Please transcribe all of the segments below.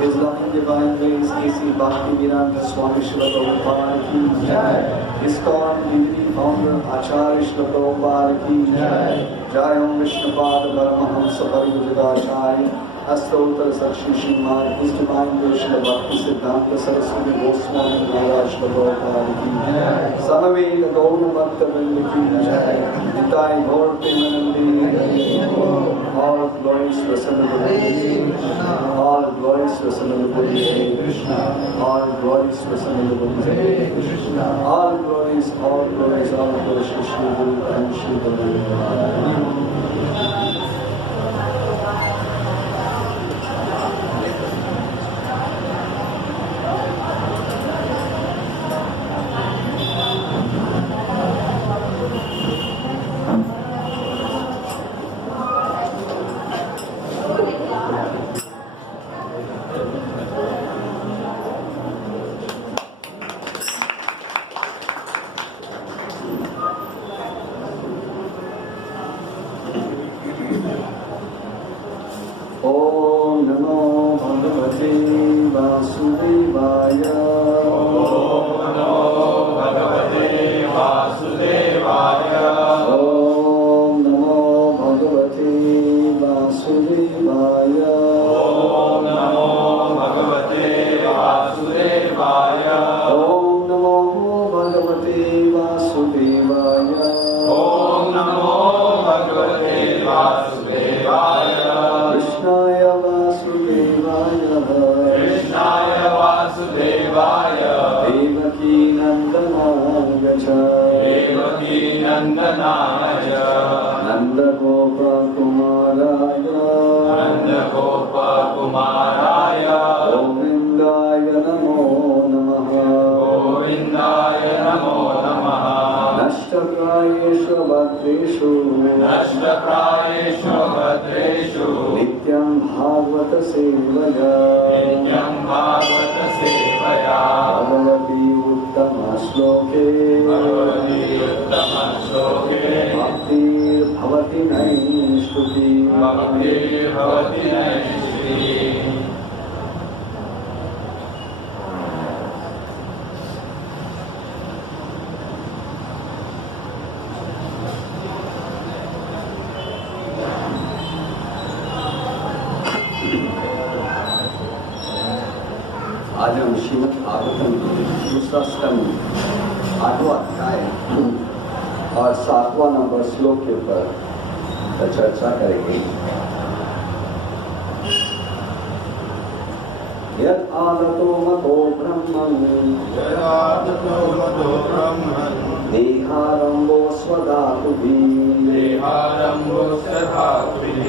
His loving divine grace, A.C. Bhaktivedanta Swami Srila Prabhupada ki Jai. ISKCON DVD founder Acharya Srila Prabhupada ki Jai. Jai Om Vishnupad Paramahamsa Parivajitacharya. Astotara Sakshi Srimad, His divine grace Srila Bhakti Siddhanta Saraswati Goswami Maharaj Srila Prabhupada ki Jai. Samaveda Gauru Bhakta Vrinda ki Jai. Nitai Gaur Premanandi. All glories to Asana All glories to Asana All glories to Asana All glories, all glories, all glories to Shri Guru and Shri Guru. Bhagavate Vasudevaya. Om Namo Bhagavate Vasudevaya. Om Namo Bhagavate Vasudevaya. Om Namo Bhagavate Vasudevaya. Om Namo Bhagavate Vasudevaya. Om Namo Bhagavate Vasudevaya. Krishnaya Vasudevaya. Krishnaya Vasudevaya. Devaki Nandanaya. Devaki Nandanaya. Nanda Gopa Kumaraya. Nanda Gopa Kumaraya. Govindaya Namo Namaha. Govindaya Namo Namaha. Nashtaprayeshu Bhadreshu. Nashtaprayeshu Bhadreshu. Nityam Bhagavata Sevaya. Nityam Bhagavata Sevaya. Bhagavati Uttama Shloke. Bhagavati Uttama Shloke. Bhaktir Bhavati Naishtuti. Bhakti Bhavati Naishti. आज हम श्रीमद् भागवतम दूसरा स्कंद 8वां अध्याय और 7वां number श्लोक के ऊपर चर्चा करेंगे। यद आदतो मतो ब्रह्मन् यदाततो मतो ब्रह्मन् देहारम्भो स्वधातुभिः देहारम्भो स्वधातुभिः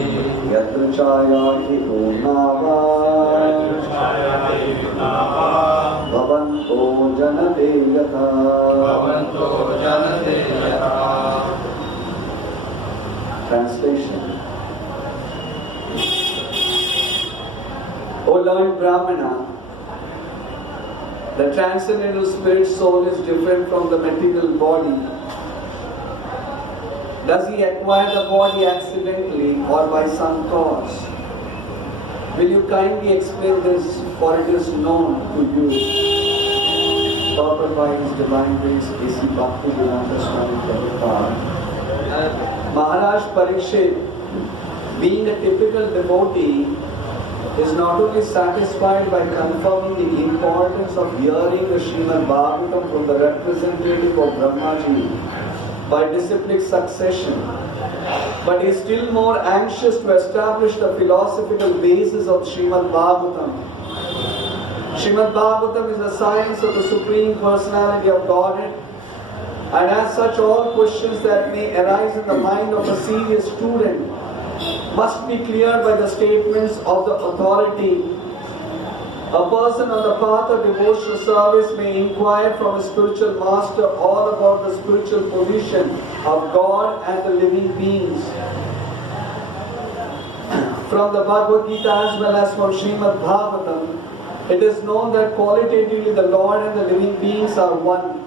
यत्र छाया हि पूर्णावा भवन्तो जनते यथा। भवन्तो जनते यथा। Translation. O learned Brahmana, the transcendental spirit soul is different from the material body. Does he acquire the body accidentally or by some cause? Will you kindly explain this, for it is known to you? Taught by His Divine Grace, A.C. Bhaktivedanta Swami Prabhupada. Maharaj Parikshit, being a typical devotee, is not only satisfied by confirming the importance of hearing the Srimad Bhagavatam from the representative of Brahmaji by disciplic succession, but is still more anxious to establish the philosophical basis of Srimad Bhagavatam. Srimad Bhagavatam is the science of the Supreme Personality of Godhead, and as such all questions that may arise in the mind of a serious student must be cleared by the statements of the authority. A person on the path of devotional service may inquire from a spiritual master all about the spiritual position of God and the living beings. From the Bhagavad Gita as well as from Srimad Bhagavatam, it is known that qualitatively the Lord and the living beings are one.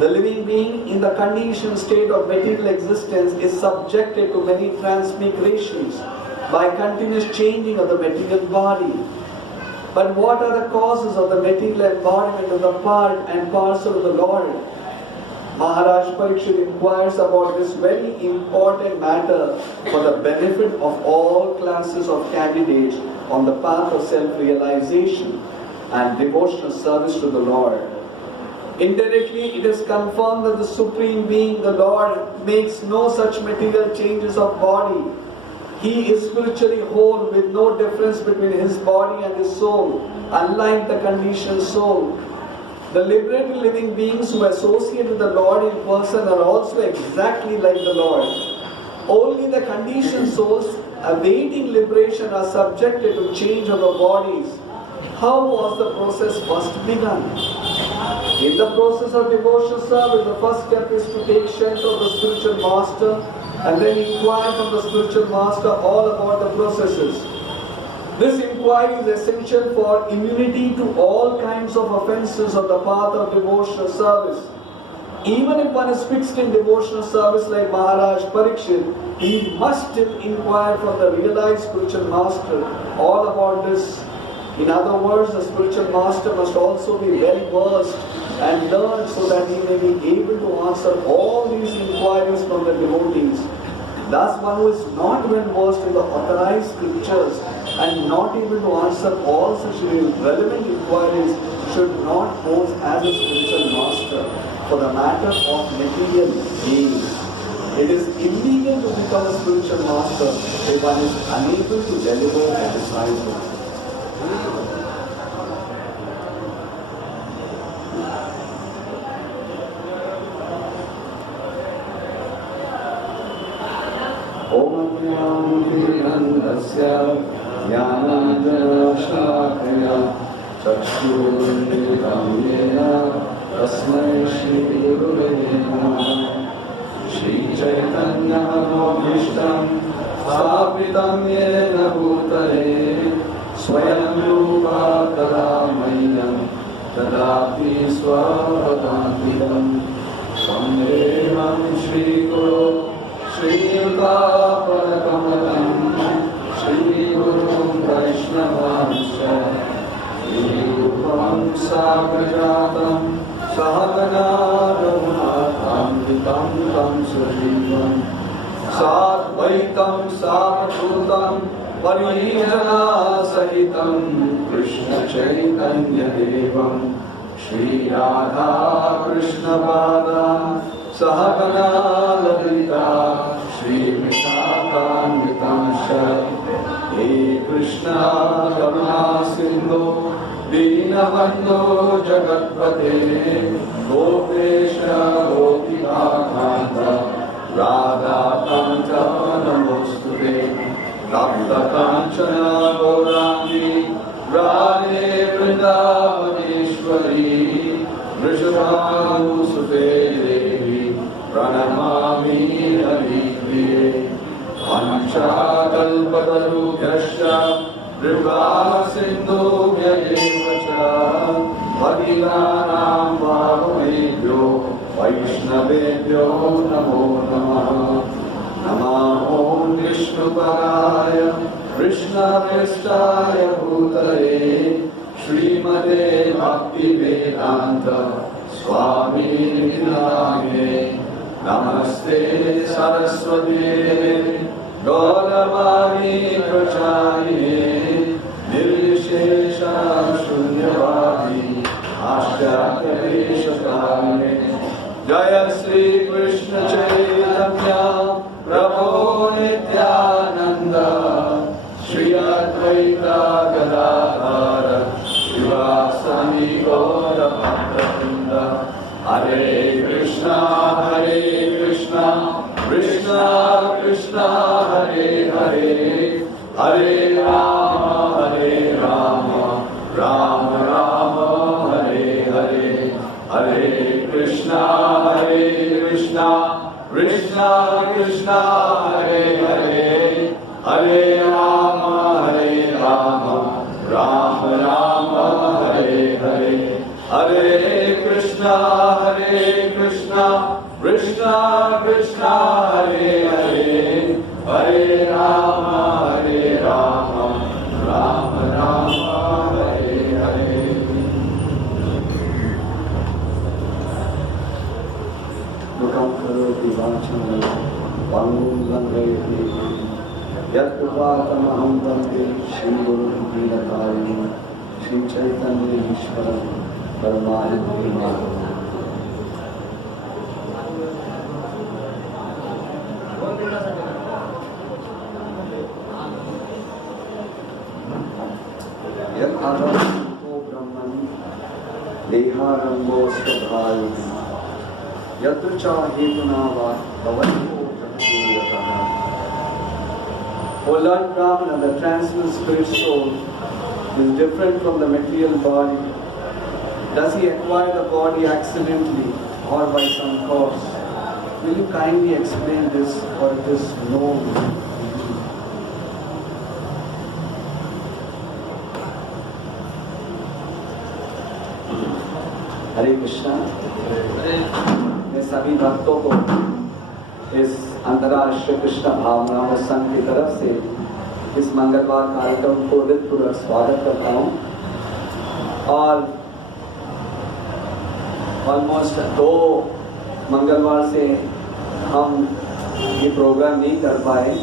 The living being in the conditioned state of material existence is subjected to many transmigrations by continuous changing of the material body. But what are the causes of the material embodiment of the part and parcel of the Lord? Maharaj Parikshit inquires about this very important matter for the benefit of all classes of candidates on the path of self-realization and devotional service to the Lord. Indirectly, it is confirmed that the Supreme Being, the Lord, makes no such material changes of body. He is spiritually whole with no difference between his body and his soul, unlike the conditioned soul. The liberated living beings who associate with the Lord in person are also exactly like the Lord. Only the conditioned souls awaiting liberation are subjected to change of the bodies. How was the process first begun? In the process of devotional service, the first step is to take shelter of the spiritual master and then inquire from the spiritual master all about the processes. This inquiry is essential for immunity to all kinds of offenses on the path of devotional service. Even if one is fixed in devotional service like Maharaj Parikshit, he must still inquire from the realized spiritual master all about this In other words, the spiritual master must also be well versed and learned so that he may be able to answer all these inquiries from the devotees. Thus, one who is not well versed in the authorized scriptures and not able to answer all such relevant inquiries should not pose as a spiritual master for the matter of material gain. It is illegal to become a spiritual master if one is unable to deliver a disciple. Om Jnanandasya Jnananjana Chakshurunmilitam Yena Tasmai Shri Gurave Namah. Shri Chaitanya Manobhishtam Sthapitam Yena Bhutale Swayam Rupa Tadamayam Tadapi Swavadantitam Samdeham Shri Guru Shri Yuta-Parakamalam Shri Guru Vaishnavamsha Shri Rupam Sagrajatam Sahagana Raghunatham Vitam Tam Sujivam Sadvaitam Savadhutam Parijana Sahitam Krishna Chaitanya Devam Shri Radha Krishna Pada Sahagana Lalita Shri Vishakhamritamsha He Krishna Karuna Sindhu Dinabandhu Jagatpate Gopesha Gopikakanta Radha Kanta Namostute Tapta Kanchana Gaurangi Radhe Vrindavaneshwari Vrishabhanusute Devi Pranamami Haripriye Panchakalpatarubhyascha Kripa Sindhubhya eva cha Bhagiranam Bhavamebhyo Vaishnavebhyo Namo Namaha Namo Vishnupadaya Krishna Prestaya Bhutale Srimate Bhakti Vedanta Swami Nidhane Namaste Saraswati Gauravani Prachayine Nirvishesha Shunyavadi Ashtakadeshakane Jaya Sri Krishna Chaitanya Prabhu Nityananda Shri Advaita Gadadhara Shivasani Gaura Bhakta Hare Krishna Krishna Krishna Hare Hare Hare Rama Rama Rama Hare Hare Hare Krishna Krishna Krishna Hare Hare Hare Rama Rama Rama Hare Hare Hare Krishna Krishna Krishna Hare Hare Hare Rama Rama Rama Hare Hare. Mukam karoti vāchanam vangum langayati yat krupātamaham vande Shri Guru Dīnatājam Shri Chaitanya Ishvaram Paramananda. Yat ārāṁ brahman deharambho svabhāyati yatra ca hetunāvā bhavanto jagate. O Lord Brahmana, the transcendental spirit soul is different from the material body. Does he acquire the body accidentally or by some cause? Will you kindly explain this, or it is known? हरे कृष्णा। मैं सभी भक्तों को इस अंतर्राष्ट्रीय कृष्ण भावनाओं संघ की तरफ से इस मंगलवार कार्यक्रम को हृदयपूर्वक स्वागत करता हूँ। और ऑलमोस्ट 2 मंगलवार से हम ये प्रोग्राम नहीं कर पाए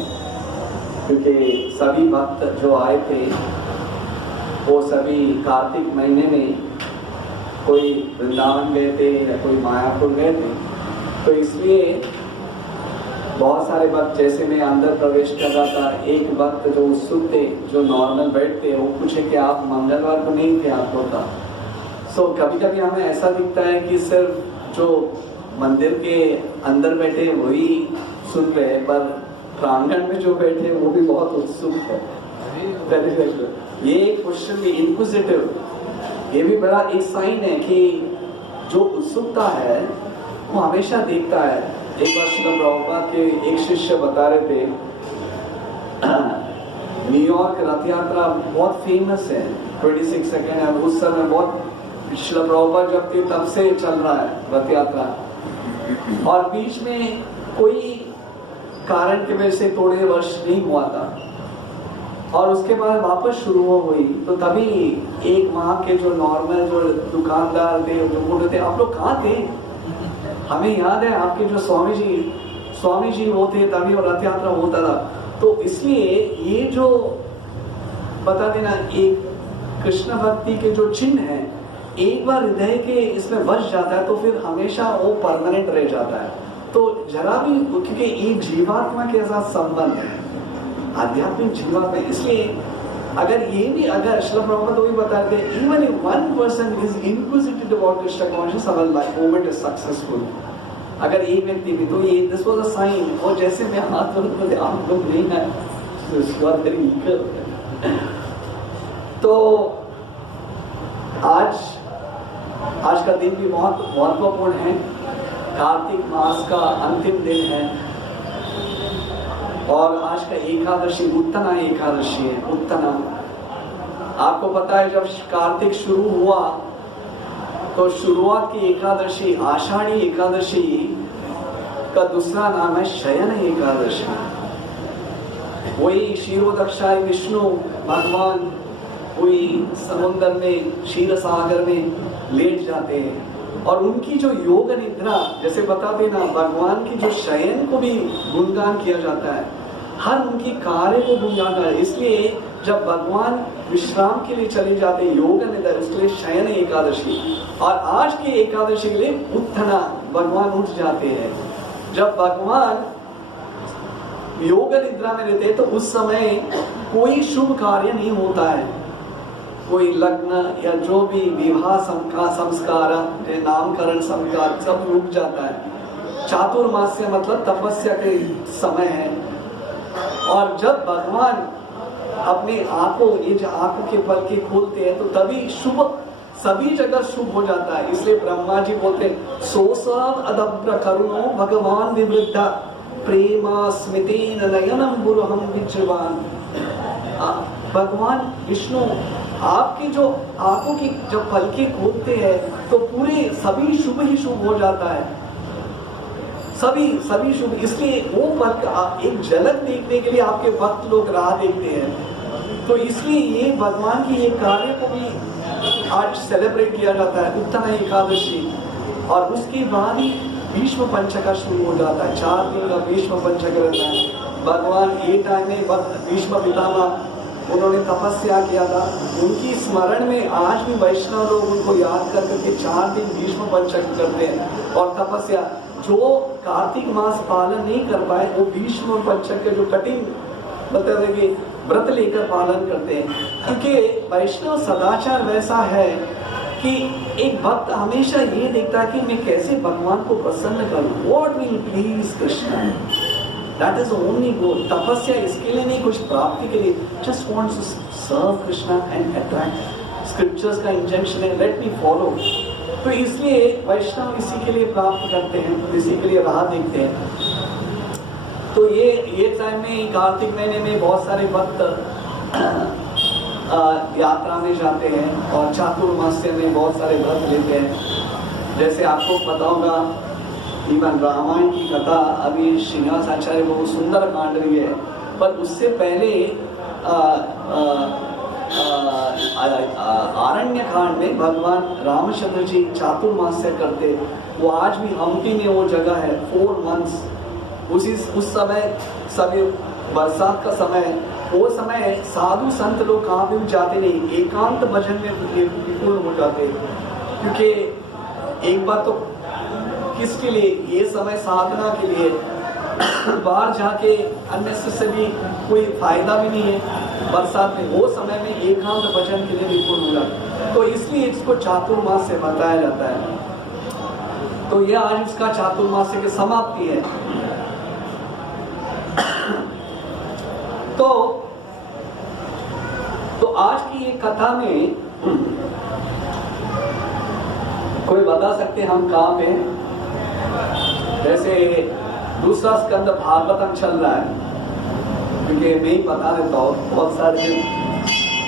क्योंकि सभी भक्त जो आए थे वो सभी कार्तिक महीने में कोई वृंदावन गए थे या कोई मायापुर गए थे, तो इसलिए बहुत सारे भक्त, जैसे मैं अंदर प्रवेश कर रहा था, एक भक्त जो उत्सुक थे, जो नॉर्मल बैठते, वो पूछे कि आप मंगलवार को नहीं थे, आप होता। सो कभी कभी हमें ऐसा दिखता है कि सिर्फ जो मंदिर के अंदर बैठे वही सुन रहे हैं, पर प्रांगण में जो बैठे वो भी बहुत उत्सुक है। ये क्वेश्चन भी इंक्विजिटिव, ये भी बड़ा एक साइन है कि जो उत्सुकता है वो हमेशा देखता है। एक बार श्रील प्रभुपाद के एक शिष्य बता रहे थे, न्यूयॉर्क रथ यात्रा बहुत फेमस है, 26 सेकेंड है, उस समय बहुत श्रील प्रभुपाद जब थे तब से चल रहा है रथ यात्रा, और बीच में कोई कारण की वजह से थोड़े वर्ष नहीं हुआ था, और उसके बाद वापस शुरू हुई। तो तभी एक वहाँ के जो नॉर्मल जो दुकानदार थे, जो बोल रहे थे, आप लोग कहाँ थे, हमें याद है आपके जो स्वामी जी वो थे, तभी वो रथ यात्रा होता था। तो इसलिए ये जो बता देना, एक कृष्ण भक्ति के जो चिन्ह है, एक बार हृदय के इसमें बस जाता है तो फिर हमेशा वो परमानेंट रह जाता है। तो जरा भी, क्योंकि एक जीवात्मा के साथ संबंध है, आध्यात्मिक जीवात्मा, इसलिए अगर ये भी, अगर श्रील प्रभुपाद तो भी बताते हैं, even if one person is inquisitive about Krishna conscious, our life movement is successful. अगर एक व्यक्ति भी, तो ये दिस वाज अ साइन। और जैसे मैं हाथ जोड़ आप लोग नहीं है, तो आज का दिन भी बहुत महत्वपूर्ण है। कार्तिक मास का अंतिम दिन है और आज का एकादशी उत्तना एकादशी है। उत्तना, आपको पता है जब कार्तिक शुरू हुआ तो शुरुआत की एकादशी, आषाढ़ी एकादशी का दूसरा नाम है शयन एकादशी। वही क्षीरोदक्षाय विष्णु भगवान वही समुद्र में, क्षीर सागर में लेट जाते हैं, और उनकी जो योग निद्रा, जैसे बताते ना, भगवान की जो शयन को भी गुणगान किया जाता है, हर उनकी कार्य को गुणगान है। इसलिए जब भगवान विश्राम के लिए चले जाते हैं, योग निद्रा, इसलिए शयन एकादशी। और आज की एकादशी के लिए उत्थाना, भगवान उठ जाते हैं। जब भगवान योग निद्रा में रहते हैं तो उस समय कोई शुभ कार्य नहीं होता है, कोई लग्न या जो भी विवाह संस्कार, नामकरण संस्कार, सब रुक जाता है। चातुर्मास्य मतलब तपस्या के समय है। और जब भगवान अपने आंखों, ये जो आंखों के पल के खोलते हैं, तो तभी शुभ, सभी जगह शुभ हो जाता है। इसलिए ब्रह्मा जी बोलते हैं, सोसम अदभ्र करुणो भगवान विवृद्धा प्रेमा स्मितेन नयनम बुरहम विज्रवान। भगवान विष्णु आपकी जो आंखों की जब पलके खोलते हैं तो पूरे सभी शुभ ही शुभ हो जाता है, सभी शुभ। इसलिए वो पल एक झलक देखने के लिए आपके भक्त लोग राह देखते हैं। तो इसलिए ये भगवान की ये कार्य को भी आज सेलिब्रेट किया जाता है, उत्तना एकादशी। और उसके बाद ही भीष्म पंचक शुरू हो जाता है। 4 दिन का भीष्म पंचक रहता है। भगवान ये टाइम में भीष्म पितामह उन्होंने तपस्या किया था, उनकी स्मरण में आज भी वैष्णव लोग उनको याद करके 4 दिन भीष्म पंचक करते हैं। और तपस्या, जो कार्तिक मास पालन नहीं कर पाए वो भीष्म पंचक के जो कठिन बता देंगे व्रत लेकर पालन करते हैं। क्योंकि वैष्णव सदाचार वैसा है कि एक भक्त हमेशा ये देखता है कि मैं कैसे भगवान को प्रसन्न करूं, what will please Krishna, that is only goal. तपस्या इसके लिए नहीं, कुछ प्राप्ति के लिए, just wants to serve Krishna and attract. Scriptures का इंजंक्शन है, लेट मी फॉलो। तो इसलिए वैष्णव इसी के लिए प्राप्त करते हैं, इसी के लिए राह देखते हैं। तो ये टाइम में कार्तिक महीने में बहुत सारे भक्त यात्रा में जाते हैं और चातुर्मास्य में बहुत सारे व्रत लेते हैं। जैसे आपको पता होगा, इवन रामायण की कथा अभी श्रीनिवास आचार्य वो सुंदर कांड रही है, पर उससे पहले आरण्य कांड में भगवान रामचंद्र जी चातुर्मास्य करते, वो आज भी हम्पी में वो जगह है 4 मंथ्स। उस समय सभी बरसात का समय, वो समय साधु संत लोग कहाँ भी जाते नहीं, एकांत भजन में विपुल हो जाते। क्योंकि एक बात तो किसके लिए, ये समय साधना के लिए, बाहर जाके अननेसेसरी कोई फायदा भी नहीं है बरसात में। वो समय में एकांत भजन के लिए विपुल हो जाते, तो इसलिए इसको चातुर्मास से बताया जाता है। तो ये आज इसका चातुर्मास्य की समाप्ति है। तो आज की ये कथा में कोई बता सकते हम कहाँ पे, जैसे दूसरा स्कंद भागवतम चल रहा है, क्योंकि मैं ही बता देता हूँ, बहुत सारे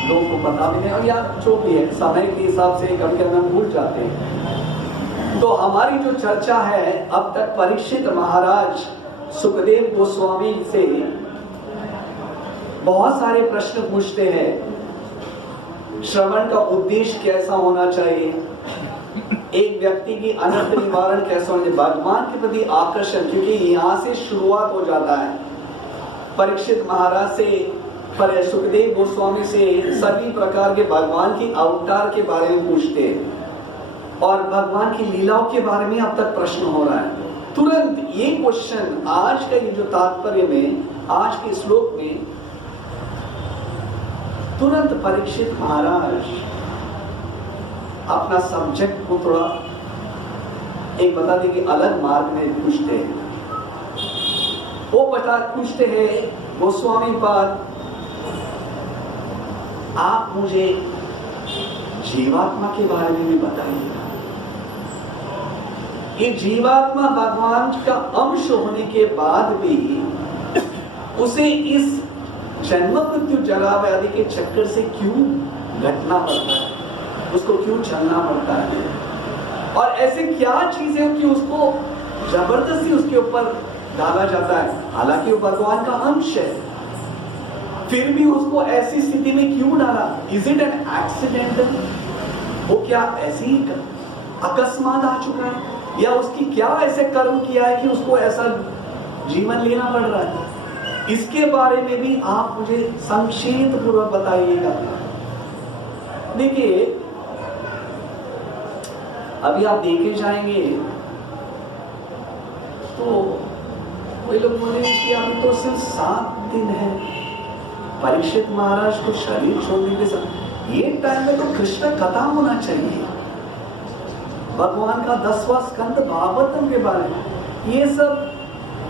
लोगों को पता भी नहीं, और यार जो भी है समय के हिसाब से कभी कभी हम भूल जाते हैं। तो हमारी जो चर्चा है अब तक, परीक्षित महाराज सुखदेव गोस्वामी से बहुत सारे प्रश्न पूछते हैं। श्रवण का उद्देश्य कैसा होना चाहिए, एक व्यक्ति की अनर्थ निवारण कैसा होना चाहिए, भगवान के प्रति आकर्षण, क्योंकि यहाँ से शुरुआत हो जाता है। परीक्षित महाराज से, पर सुखदेव गोस्वामी से सभी प्रकार के भगवान की अवतार के बारे में पूछते हैं और भगवान की लीलाओं के बारे में अब तक प्रश्न हो रहा है। तुरंत ये क्वेश्चन आज का ये जो तात्पर्य में, आज के श्लोक में तुरंत परीक्षित महाराज अपना सब्जेक्ट को थोड़ा एक बता दें कि अलग मार्ग में पूछते हैं। वो पूछते हैं गोस्वामी पाद, आप मुझे जीवात्मा के बारे में भी बताइएगा। ये जीवात्मा भगवान का अंश होने के बाद भी उसे इस जन्म मृत्यु जरा व्याधि के चक्कर से क्यों घटना पड़ता है, उसको क्यों चलना पड़ता है, और ऐसे क्या चीज है कि उसको जबरदस्ती उसके ऊपर डाला जाता है। हालांकि वो भगवान का अंश है, फिर भी उसको ऐसी स्थिति में क्यों डाला? Is it an accident? वो क्या ऐसे ही अकस्मात आ चुका है, या उसकी क्या ऐसे कर्म किया है कि उसको ऐसा जीवन लेना पड़ रहा है? इसके बारे में भी आप मुझे संक्षेप पूर्वक बताइएगा। देखिए, अभी आप देखे जाएंगे तो वही लोग बोले कि अभी तो सिर्फ 7 दिन है परीक्षित महाराज को शरीर छोड़ने के साथ, ये टाइम में तो कृष्ण कथा होना चाहिए, भगवान का 10वां स्कंद भागवतम के बारे में, ये सब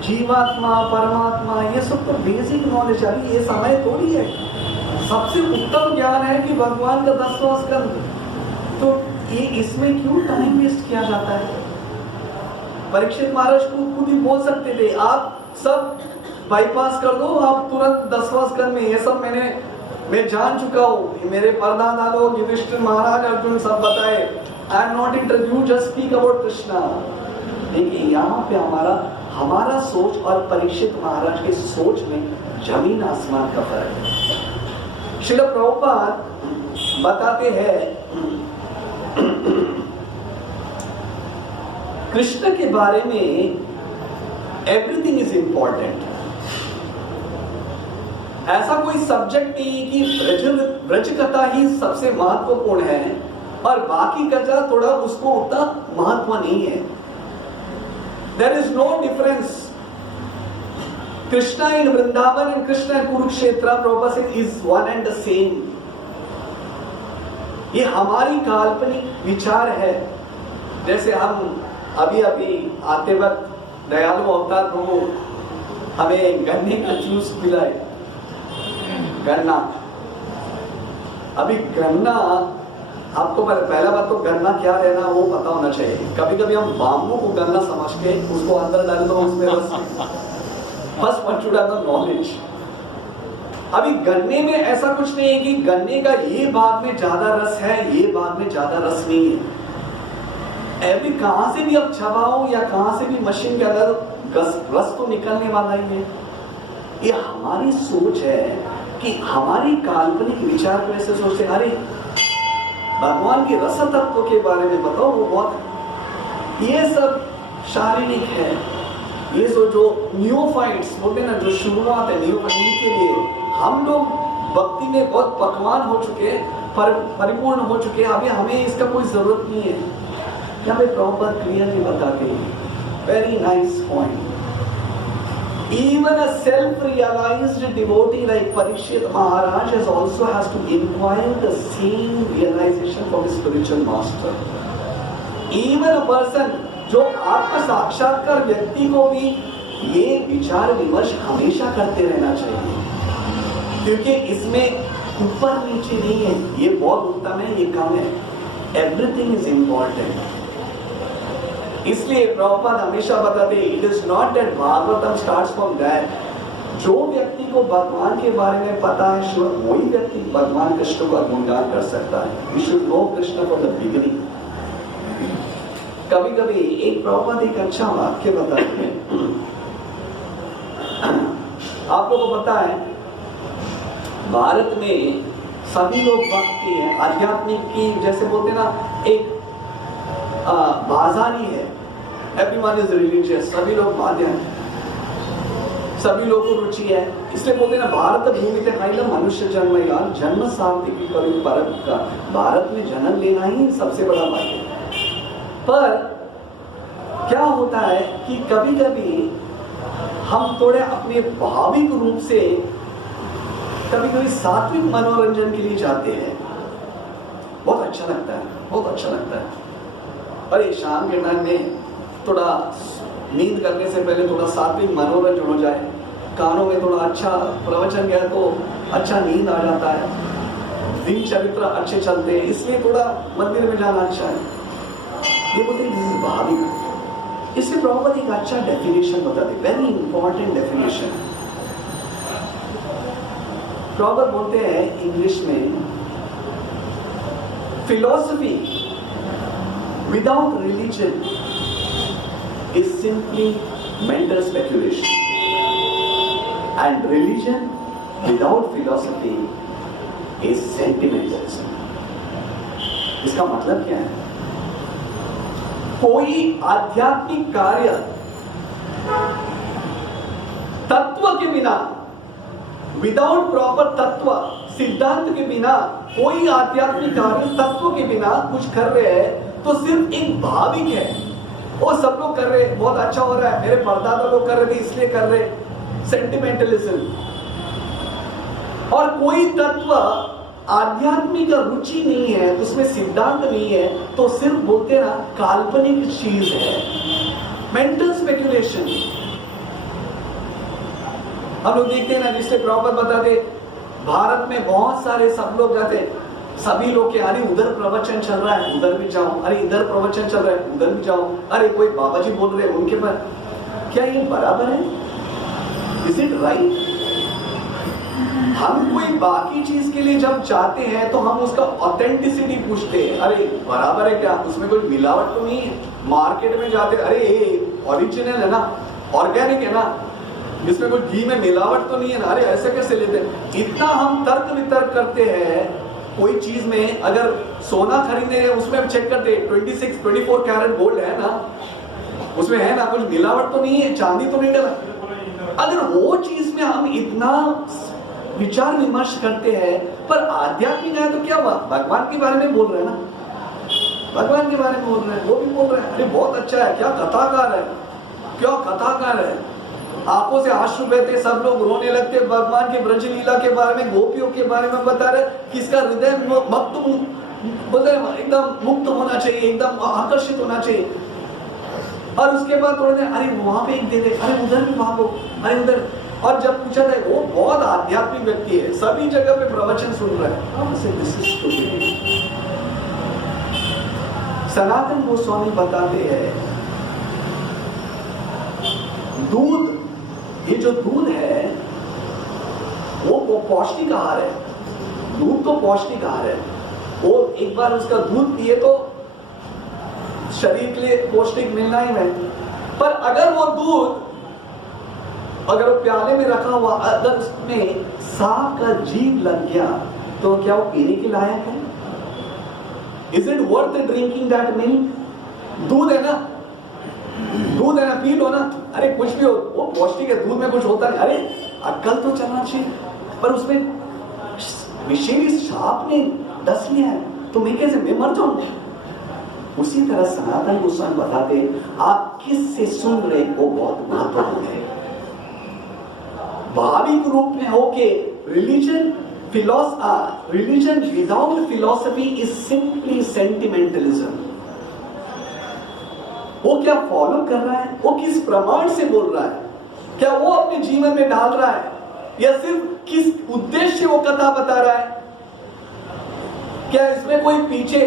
जीवात्मा परमात्मा ये सब तो बेसिक नॉलेज है। ये समय थोड़ी है, सबसे उत्तम ज्ञान है कि भगवान का 10वां स्कंद, तो ये इसमें क्यों टाइम वेस्ट किया जाता है? परीक्षित महाराज को खुद ही बोल सकते थे, आप सब बाईपास कर दो, आप तुरंत 10वां स्कंद में, ये सब मैं जान चुका हूँ, मेरे परदादा लोग युधिष्ठिर महाराज अर्जुन सब बताए, आई am not interview, just speak about Krishna. देखिए यहाँ पे हमारा सोच और परीक्षित महाराज के सोच में जमीन आसमान का फर्क है। श्रील प्रभुपाद बताते हैं कृष्ण के बारे में एवरीथिंग इज इंपॉर्टेंट। ऐसा कोई सब्जेक्ट नहीं कि ब्रज कथा ही सबसे महत्वपूर्ण है और बाकी कथा थोड़ा उसको उतना महत्व नहीं है। There is no difference. Krishna in Vrindavan and Krishna in Kurukshetra, Prabhupada says, is one and the same. ये हमारी काल्पनिक विचार है। जैसे हम अभी आते वक्त दयालु अवतार प्रभु हमें गन्ने का जूस पिलाए, गन्ना। अभी गन्ना, आपको पहला बात तो गन्ना क्या रहना वो पता होना चाहिए। कभी कभी हम बाम्बू को गन्ना समझ के उसको अंदर डाल दो, उसमें रस, first one should have the knowledge. अभी गन्ने में ऐसा कुछ नहीं है कि गन्ने का ये भाग में ज्यादा रस है, ये भाग में ज्यादा रस नहीं है। अभी कहां से भी अब चबाओ या कहां से भी मशीन के अंदर रस तो निकलने वाला ही है। ये हमारी सोच है कि हमारी काल्पनिक विचार को ऐसे सोचते, अरे भगवान की रस तत्व के बारे में बताओ, वो बहुत ये सब शारीरिक है। ये जो न्यूफाइट्स बोलते हैं ना, जो शुरुआत है न्यूफाइट के लिए, हम लोग भक्ति में बहुत पकवान हो चुके, परिपूर्ण हो चुके, अभी हमें इसका कोई जरूरत नहीं है। क्या मैं प्रॉपर क्लियरली बताते हैं, very nice point. Even a self-realized devotee like Parikshit Maharaj has to inquire the same realization from his spiritual master. Even a person जो आत्म साक्षात्कार व्यक्ति को भी ये विचार विमर्श हमेशा करते रहना चाहिए, क्योंकि इसमें ऊपर नीचे नहीं है, ये बहुत उत्तम है, ये कम है, एवरीथिंग इज इम्पोर्टेंट। इसलिए प्रभुपाद हमेशा बताते हैं, it is not that Bhagavatam starts from that. जो व्यक्ति को भगवान के बारे में पता है, वही व्यक्ति भगवान कृष्ण का गुणगान कर सकता है। We should know Krishna for the beginning. कभी कभी एक प्रभुपाद एक अच्छा वाक्य बताते हैं, आप लोगों को पता है भारत में सभी लोग भक्ति है, आध्यात्मिक की जैसे बोलते ना, एक बाजारी है, एवरीवन इज रिलीजियस, सभी लोग माध्य हैं, सभी लोगों को रुचि है, इसलिए बोलते ना भारत भूमि ते खाइला मनुष्य जन्म यार जन्म सार्थकी कभी परम का, भारत में जन्म लेना ही सबसे बड़ा भाग्य है। पर क्या होता है कि कभी कभी हम थोड़े अपने भाविक रूप से कभी कभी सात्विक मनोरंजन के लिए जाते हैं, बहुत अच्छा लगता है, बहुत अच्छा लगता है। अरे शाम के टाइम में थोड़ा नींद करने से पहले थोड़ा सात्विक मनोरंजन हो जाए, कानों में थोड़ा अच्छा प्रवचन गया तो अच्छा नींद आ जाता है, दिन चरित्र अच्छे चलते हैं, इसलिए थोड़ा मंदिर में जाना अच्छा है, ये बोलते हैं भाविक। इसलिए प्रभुपाद एक अच्छा डेफिनेशन बताते, वेरी इंपॉर्टेंट डेफिनेशन। प्रभुपाद बोलते हैं इंग्लिश में, philosophy without religion is simply mental speculation, and religion without philosophy is sentimentalism. इसका मतलब क्या है? कोई आध्यात्मिक कार्य तत्व के बिना, विदाउट प्रॉपर तत्व सिद्धांत के बिना, कोई आध्यात्मिक कार्य तत्व के बिना कुछ कर रहे हैं तो सिर्फ एक भाविक है, वो सब लोग कर रहे, बहुत अच्छा हो रहा है, मेरे परदादा लोग कर रहे थे इसलिए कर रहे, सेंटिमेंटलिज्म। और कोई तत्व आध्यात्मिक रुचि नहीं है, उसमें सिद्धांत नहीं है, तो सिर्फ बोलते ना काल्पनिक चीज है, मेंटल स्पेकुलेशन। हम लोग देखते हैं ना, जिससे प्रॉपर बताते, भारत में बहुत सारे सब लोग जाते, सभी लोग के, अरे उधर प्रवचन चल रहा है उधर भी जाओ, अरे इधर प्रवचन चल रहा है उधर भी जाओ, अरे कोई बाबा जी बोल रहे हैं उनके पर, क्या ये बराबर है? Is it right? हम कोई बाकी चीज के लिए जब जाते हैं तो हम उसका ऑथेंटिसिटी पूछते हैं, अरे बराबर है क्या, उसमें कोई मिलावट तो नहीं है? मार्केट में जाते, अरे ओरिजिनल है ना, ऑर्गेनिक है ना, इसमें कोई घी में मिलावट तो नहीं है ना, अरे ऐसे कैसे लेते हैं? इतना हम तर्क वितर्क करते हैं। कोई चीज में अगर सोना खरीदे हैं उसमें चेक करते, 24 कैरेट गोल्ड है ना, उसमें है ना, कुछ मिलावट तो नहीं है, चांदी तो नहीं डला। अगर वो चीज में हम इतना विचार विमर्श करते हैं, पर आध्यात्मिक है तो क्या हुआ? भगवान के बारे में बोल रहे हैं ना, भगवान के बारे में बोल रहे हैं, वो भी बोल रहे हैं, अरे बहुत अच्छा है, क्या कथाकार है, क्या कथाकार है, आंखों से आंसू बहते, सब लोग रोने लगते, भगवान के ब्रज लीला के बारे में, गोपियों के बारे में बता रहे, किसका हृदय एकदम मुक्त होना चाहिए, एकदम आकर्षित होना चाहिए। और उसके बाद थोड़ी देर, अरे वहां पे एक दे दे, अरे उधर भी भागो, अरे उधर। और जब पूछा जाए, वो बहुत आध्यात्मिक व्यक्ति है, सभी जगह पे प्रवचन सुन रहा है। सनातन गोस्वामी बताते हैं, दूध, ये जो दूध है वो पौष्टिक आहार है, दूध तो पौष्टिक आहार है, वो एक बार उसका दूध पिए तो शरीर के लिए पौष्टिक मिलना ही है। पर अगर वो दूध, अगर वो प्याले में रखा हुआ, अगर उसमें सांप का जीभ लग गया तो क्या वो पीने के लायक है? Is it worth drinking that milk? दूध है ना, दूध है ना, पी लो ना। अरे कुछ भी हो, वो पौष्टिक है, दूध में कुछ होता नहीं। अरे अक्ल तो चलना चाहिए, पर उसमें विषैली सांप ने डस लिया है तो मैं कैसे, मैं मर जाऊंगा। उसी तरह सनातन गोस्वामी बताते आप किस से सुन रहे वो बहुत महत्वपूर्ण है। भाविक रूप में होके religion without philosophy is simply sentimentalism. वो क्या फॉलो कर रहा है, वो किस प्रमाण से बोल रहा है, क्या वो अपने जीवन में डाल रहा है, या सिर्फ किस उद्देश्य से वो कथा बता रहा है? क्या इसमें कोई पीछे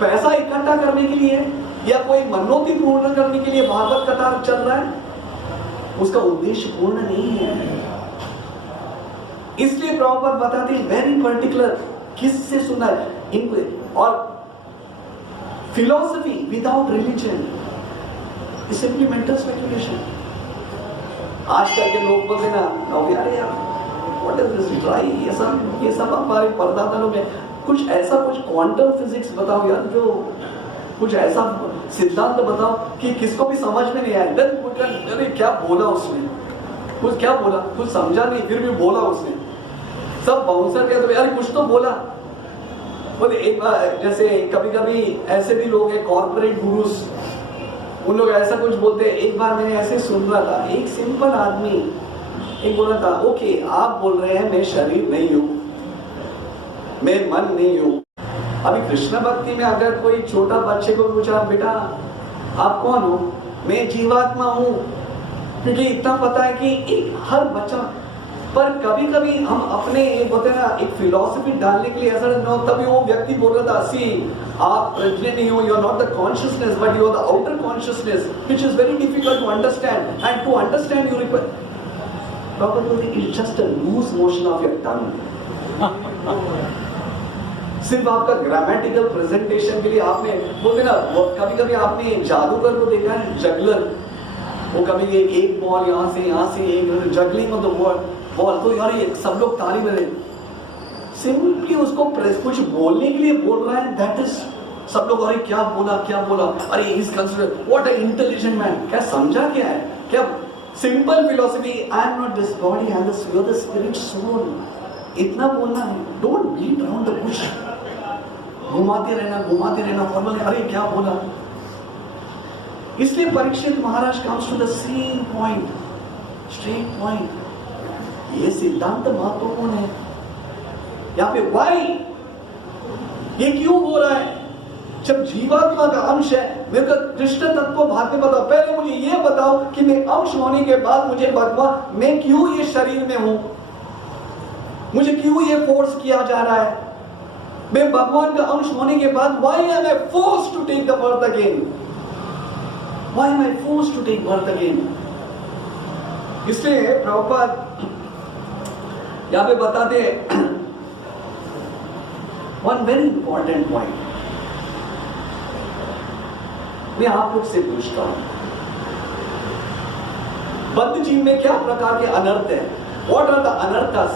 पैसा इकट्ठा करने के लिए या कोई मनोती पूर्ण करने के लिए भागवत कथा चल रहा है? उसका उद्देश्य पूर्ण नहीं है। इसलिए प्रभुपाद बताते हैं वेरी पर्टिकुलर किससे सुनना है। और philosophy without religion is simply mental speculation. आजकल के लोग बोलते ना, अरे यार व्हाट इज दिस ड्राई, ये सब हमारे परदादा लोग हैं। कुछ ऐसा, कुछ क्वांटम फिजिक्स बताओ यार, जो कुछ ऐसा सिद्धांत बताओ कि किसको भी समझ में नहीं आया। अरे क्या बोला उसने, कुछ क्या बोला, कुछ समझा नहीं, फिर भी बोला उसने। सब बाउंसर कहते तो यार कुछ तो बोला। बोले एक बार, जैसे कभी कभी ऐसे भी लोग हैं कॉर्पोरेट गुरुस, उन लोग ऐसा कुछ बोलते हैं। एक बार मैंने ऐसे सुन रहा था, एक सिंपल आदमी एक बोला था, ओके आप बोल रहे हैं मैं शरीर नहीं हूं, मैं मन नहीं हूं। अभी कृष्ण भक्ति में अगर कोई छोटा बच्चे को पूछा, बेटा आप कौन हो? मैं जीवात्मा हूं, क्योंकि इतना पता है कि एक हर बच्चा। पर कभी कभी हम अपने बोलते ना एक फिलॉसफी डालने के लिए ऐसा ना, तभी वो व्यक्ति बोल रहा था, सी आप प्रज्ञ नहीं हो, you are not the consciousness but you are the outer consciousness which is very difficult to understand, and to understand you require properly it's just a loose motion of your tongue. सिर्फ आपका grammatical presentation के लिए आपने बोलते ना, कभी कभी आपने जादूगर को देखा है, जगलर, वो कभी एक बॉल यहाँ से एक जगलिंग ऑफ द बॉल, तो यार ये सब लोग ताली बजे, सिंपली उसको कुछ बोलने के लिए बोल रहा है, दैट इज सब लोग अरे क्या बोला, अरे is consider what a intelligent man. क्या समझा क्या है? क्या simple philosophy, I am not this body, I am the spirit soul. इतना बोलना है, don't beat around the bush, घुमाते रहना फॉर्मल, अरे क्या बोला। इसलिए Parikshit Maharaj comes to the same point, straight point. ये सिद्धांत महत्वपूर्ण है। यहाँ पे वाई, ये क्यों हो रहा है? जब जीवात्मा का अंश है, मेरे को कृष्ण तत्व भाग में बताओ। पहले मुझे ये बताओ कि मैं अंश होने के बाद मुझे भगवान, मैं क्यों ये शरीर में हूं, मुझे क्यों ये फोर्स किया जा रहा है? मैं भगवान का अंश होने के बाद why am I forced to take the birth again? Why am I forced to take birth again? इसलिए प्रभुपाद यहां पे बताते हैं one very important point। मैं आप लोग से पूछता हूं, बद्ध जीव में क्या प्रकार के अनर्थ है? What are the अनर्थस?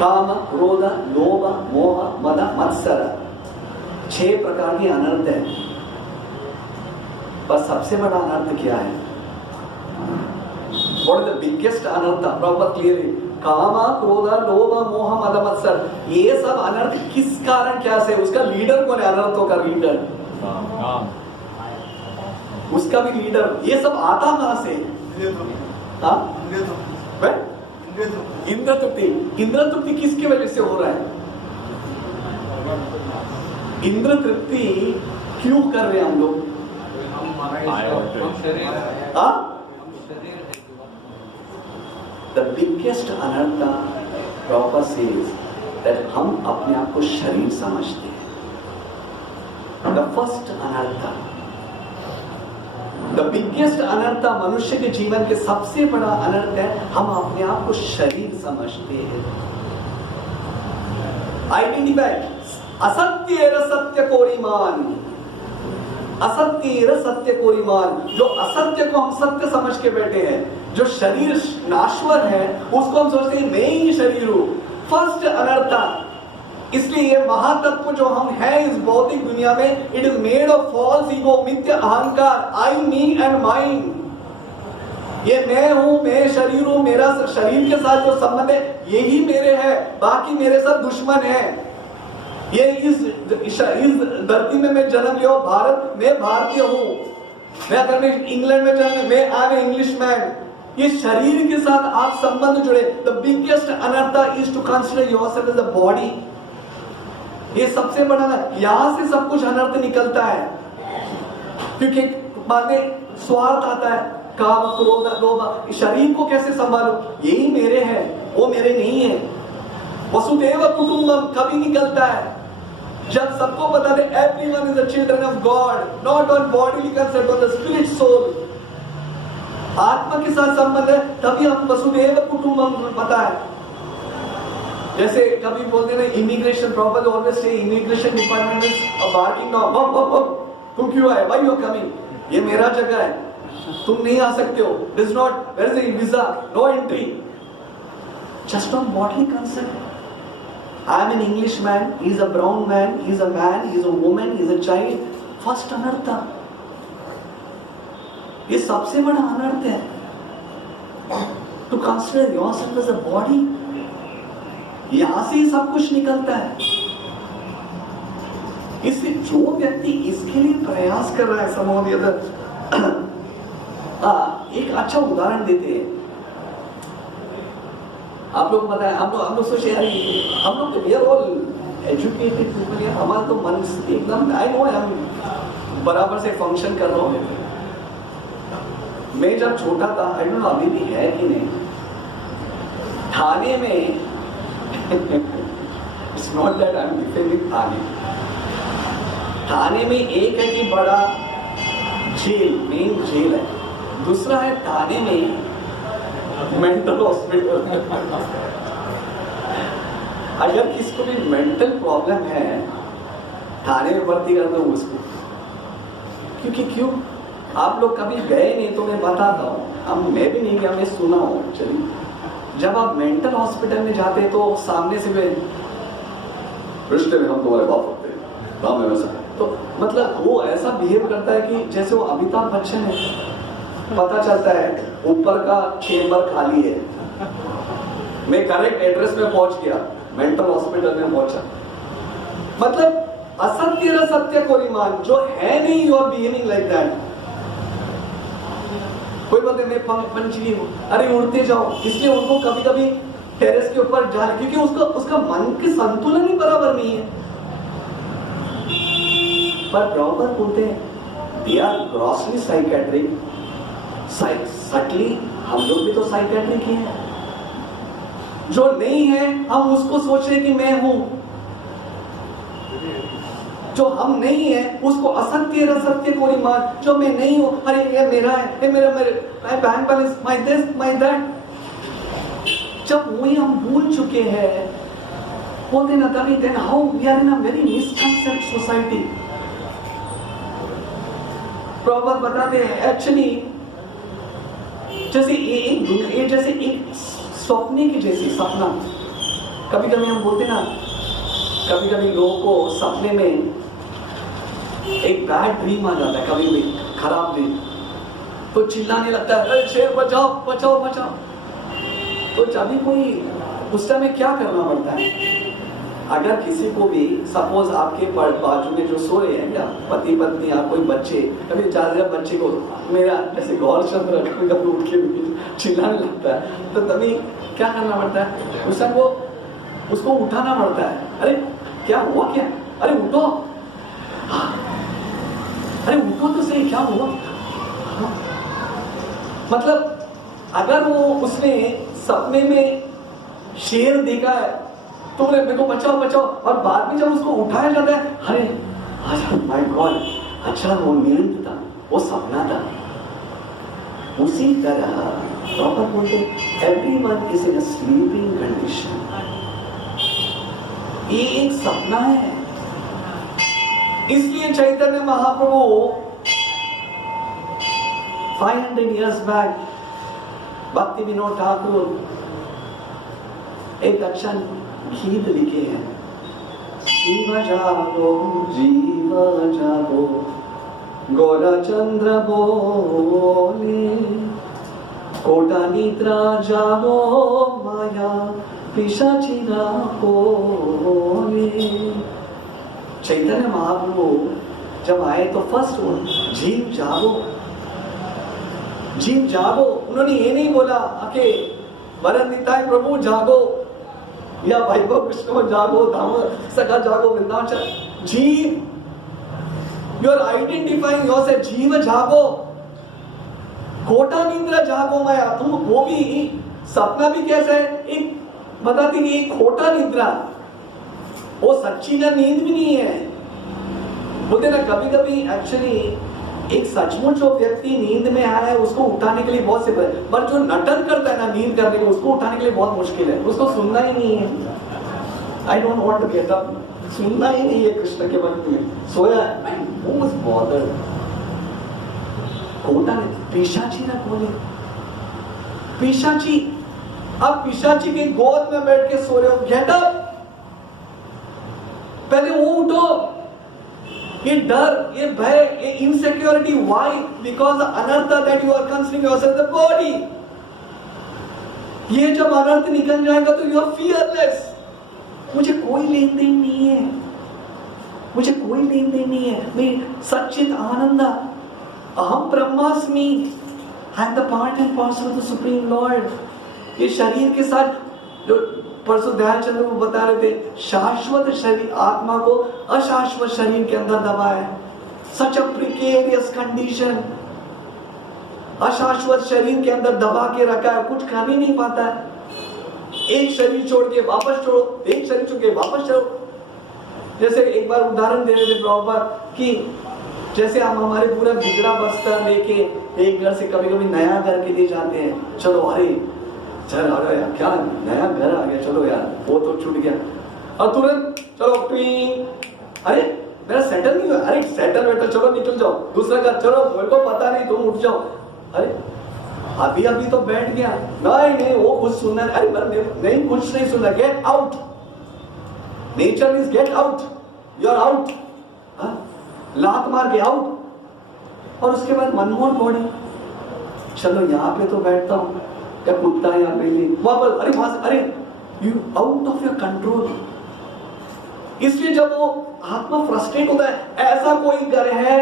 काम, क्रोध, लोभ, मोह, मद, मत्सर, 6 प्रकार के अनर्थ है। पर सबसे बड़ा अनर्थ क्या है? What is the biggest अनर्थ? प्रॉपर क्लियरली, काम, क्रोध, लोभ, मोह, मद, मत्सर, ये सब अनर्थ किस कारण क्या से? उसका लीडर कौन है? अनर्थों का लीडर, उसका भी लीडर। ये सब आता कहां से? इंद्र तृप्ति। इंद्र तृप्ति किसकी वजह से हो रहा है? इंद्र तृप्ति क्यों कर रहे हैं हम लोग? द बिगेस्ट अनर्थ प्रॉपर सेज दैट हम अपने आप को शरीर समझते हैं। द फर्स्ट अनर्थ, द बिगेस्ट अनर्थ, मनुष्य के जीवन के सबसे बड़ा अनर्थ है हम अपने आप को शरीर समझते हैं। आइडेंटिफाई, असत्य सत्य कोरिमान, असत्य सत्य कोरिमान। जो असत्य को हम सत्य समझ के बैठे हैं, जो शरीर नाश्वर है उसको हम सोचते हैं मैं ही शरीर हूं, फर्स्ट अनर्था। इसलिए ये महातत्व जो हम हैं इस भौतिक दुनिया में, it is made of false ego, मिथ्या अहंकार, आई मी एंड माइन। ये मैं हूं, मैं शरीर हूं, मेरा शरीर के साथ जो संबंध है यही मेरे है, बाकी मेरे साथ दुश्मन है। ये इस धरती में मैं जन्म लिया, भारत में भारतीय हूं, मैं अगर मैं इंग्लैंड में जन्म, मैं आई एम इंग्लिश मैन। ये शरीर के साथ आप संबंध जुड़े। द बिगेस्ट अनर्था is to consider yourself as a body. ये सबसे बड़ा ना, यहां से सब कुछ अनर्थ निकलता है, क्योंकि बाद में स्वार्थ आता है, काम, क्रोध, लोभ। शरीर को कैसे संभालूं, यही मेरे है, वो मेरे नहीं है। वसुदेव कुटुंबम कभी निकलता है जब सबको बता दे everyone is the children of God, not on bodily concept, on the spirit soul. आत्मा के साथ संबंध है, तभी हम वसुदेव कुटुंबम पता है। जैसे कभी बोलते हैं ना immigration, proper always say immigration department is barking dog, तुम क्यों आए, व्हाई यू आर कमिंग, ये मेरा जगह है, तुम नहीं आ सकते हो, this not, where is the visa, no entry, just on bodily concept. I am an Englishman, he is a brown man, he is a man, he is a woman, he is a child. First अनर्थ, ये सबसे बड़ा अनर्थ है। To consider yourself as a body, यहां से ही सब कुछ निकलता है। इससे जो व्यक्ति इसके लिए प्रयास कर रहा है समोदय, एक अच्छा उदाहरण देते हैं। आप लोग बताएं, हम लोग सोचे यार, हम लोग तो we are all educated people यार, हमारा तो मन एकदम, आई नो हम बराबर से फंक्शन कर रहा हूँ। मैं जब छोटा था, आई डोंट नो अभी भी है कि नहीं, थाने में it's not that I am defending थाने में एक है कि बड़ा जेल, मेन जेल है, दूसरा है थाने में मेंटल हॉस्पिटल। अगर किसको भी मेंटल प्रॉब्लम है, थाने में भर्ती कर दो उसको, क्योंकि क्यों, आप लोग कभी गए नहीं तो मैं बताता हूँ, मैं भी नहीं गया, मैं सुना हूँ। चलिए, जब आप मेंटल हॉस्पिटल में जाते तो सामने से रिश्ते में हम तुम्हारे बाप होते हैं, वैसा, तो मतलब वो ऐसा बिहेव करता है कि जैसे वो अमिताभ बच्चन है। पता चलता है ऊपर का चेंबर खाली है, मैं करेक्ट एड्रेस में पहुंच गया, मेंटल हॉस्पिटल में पहुंचा। मतलब असत्य र सत्य को नहीं मान, जो है नहीं, you are behaving like that. कोई बोलते मैं पंछी हूं, अरे उड़ते जाओ, इसलिए उनको कभी कभी टेरेस के ऊपर जा, क्योंकि उसका मन के संतुलन ही बराबर नहीं है। पर प्रॉपर बोलते हैं they are grossly psychiatric, subtly हम लोग भी तो साइकेट्रिक ही हैं। जो नहीं है हम उसको सोच रहे कि मैं हूं, जो हम नहीं है उसको असत्य र सत्य को नहीं मान, जो मैं नहीं हूं, अरे ये मेरा है, ये मेरा bank balance, my this my that. जब वही हम भूल चुके हैं, बोलते ना तभी, then how we are in a very misconception society. Proper बताते हैं एक्चुअली जैसे ये जैसे एक सपने की जैसी, सपना कभी कभी हम बोलते ना, कभी कभी लोगों को सपने में एक बैड ड्रीम आ जाता है, कभी भी खराब ड्रीम, तो चिल्लाने लगता है, अरे शेर बचाओ बचाओ बचाओ। तो जब भी कोई उस टाइम में क्या करना पड़ता है, अगर किसी को भी सपोज आपके बाजू में जो सो रहे हैं, क्या पति पत्नी या कोई बच्चे, कभी ज्यादा बच्चे को मेरा जैसे गौर चंद्र कभी उठ के चिल्लाने लगता है, तो तभी क्या करना पड़ता है, उस टाइम वो उसको उठाना पड़ता है। अरे क्या हुआ, क्या, अरे उठो, अरे उठो तो सही, क्या हुआ। मतलब अगर वो उसने सपने में शेर देखा है तो बोले मेरे को बचाओ बचाओ, और बाद में जब उसको उठाया जाता है, अरे अच्छा माय गॉड, अच्छा वो नींद था, वो सपना था। उसी तरह प्रॉपर बोलते everyone is in a sleeping condition. ये एक सपना है। इसलिए चैतन्य महाप्रभु 500 years back भक्ति विनोद ठाकुर एक अच्छा गीत लिखे हैं, जीव जागो गौरचंद्र बोले, कोटा निद्रा जागो माया पिशाची ना बोले। चैतन्य महाप्रभु जब आए तो फर्स्ट जीव जागो, जीव जागो। उन्होंने ये नहीं बोला कि वरन निताय प्रभु जागो या वैभव कृष्ण जागो, दामोदर सखा जागो, वृंदावन। जीव, यू आर आइडेंटिफाइंग योरसेल्फ, जीव जागो, कोटा निद्रा जागो माया। तुम वो भी सपना भी कैसा है, एक बताती कि एक खोटा निद्रा, वो सच्ची ना नींद भी नहीं है। बोलते ना कभी कभी एक्चुअली एक सचमुच जो व्यक्ति नींद में आया है उसको उठाने के लिए बहुत सिंपल है, पर जो नटन करता है ना नींद करने को, उसको उठाने के लिए बहुत मुश्किल है। उसको सुनना ही नहीं है। I don't want to get up, सुनना ही नहीं है कृष्ण के भक्त में, सोया है। Who was bothered? कोटा ने पिशाची ना बोले, पिशाची। अब पिशाची के गोद में बैठ के सो रहे हो, गेट अप, पहले वो उठो। ये डर, ये भय, ये इनसिक्योरिटी, व्हाई? बिकॉज अनर्थ that you are considering yourself the body. ये जब अनर्थ निकल जाएगा तो यू आर फियरलेस। मुझे कोई लेन देन नहीं है, मुझे कोई लेन देन नहीं है, मैं सच्चित आनंद, अहम ब्रह्मास्मि, आई am the part and parcel of the supreme Lord. ये शरीर के साथ जो परसों दयाल चंद्र को बता रहे थे, शाश्वत शरीर आत्मा को अशाश्वत शरीर के अंदर दबा है। सच अ प्रिकेरियस कंडीशन, अशाश्वत शरीर के अंदर दबा के रखा है, कुछ कर ही नहीं पाता है। एक शरीर छोड़ के वापस छोड़ो, एक शरीर छोड़ के वापस छोड़ो। जैसे एक बार उदाहरण दे रहे थे प्रॉपर कि जैसे हम हमारे पूरा बिगड़ा बस्ता लेके एक घर से कभी कभी नया घर के लिए जाते हैं, चलो अरे चल अरे यार क्या नया घर आ गया, चलो यार वो तो छूट गया, और तुरंत चलो अरे मेरा सेटल नहीं हुआ, अरे सेटल वेटल चलो निकल जाओ दूसरा घर, चलो मेरे को पता नहीं तुम उठ जाओ, अरे अभी अभी तो बैठ गया, नहीं वो कुछ सुनना, अरे नहीं कुछ नहीं सुनना, get out, nature is get out, you are out, लात मार के आउट। और उसके बाद मनमोहन बॉडी, चलो यहाँ पे तो बैठता हूँ, क्या कुत्ता है यहाँ पे, वापस अरे वहां से, अरे you out of your control. इसलिए जब वो आत्मा फ्रस्ट्रेट होता है, ऐसा कोई घर है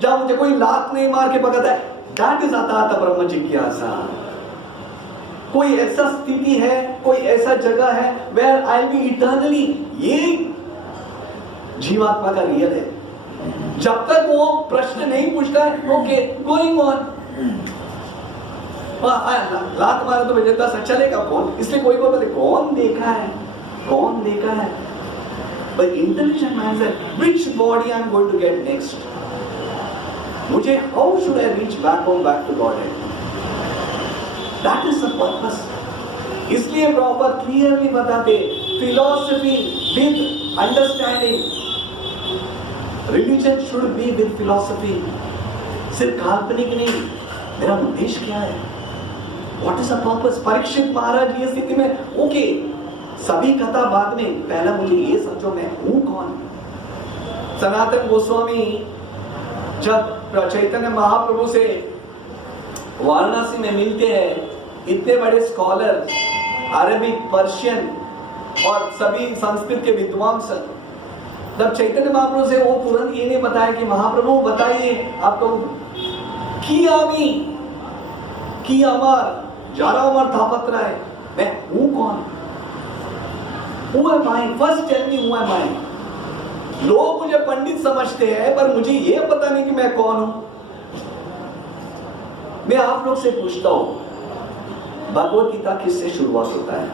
जहां मुझे कोई लात नहीं मार के पकड़ता है, दैट इज अतात ब्रह्म जिज्ञासा। कोई ऐसा स्थिति है, कोई ऐसा जगह है where I will be eternally, ये जीवात्मा का रियल है। जब तक वो प्रश्न नहीं पूछता है, ओके गोइंग ऑन, लात मारे तो मुझे तो चलेगा कौन, इसलिए कोई को बोले कौन देखा है, कौन देखा है। But intelligent man said, which body I am going to get next? मुझे how should I reach back home, back to Godhead? That is the purpose. इसलिए प्रॉपर क्लियरली बताते, philosophy with understanding. Religion should be with philosophy. सिर्फ काल्पनिक नहीं, मेरा उद्देश्य क्या है? What is the purpose? Parikshit महाराज ये स्थिति में ओके, सभी कथा बाद में, पहला मुझे ये समझो मैं हूं कौन। सनातन गोस्वामी जब चैतन्य महाप्रभु से वाराणसी में मिलते हैं, इतने बड़े स्कॉलर, अरबिक, पर्शियन और सभी संस्कृत के विद्वांस, जब चैतन्य महाप्रभु से वो तुरंत ये नहीं बताया कि महाप्रभु बताइए आपको की अमर जारा अमर तापत्र है, मैं हूं कौन? Who am I? First tell me who am I? लोग मुझे पंडित समझते हैं, पर मुझे ये पता नहीं कि मैं कौन हूं। मैं आप लोग से पूछता हूं, भगवत गीता किससे शुरुआत होता है?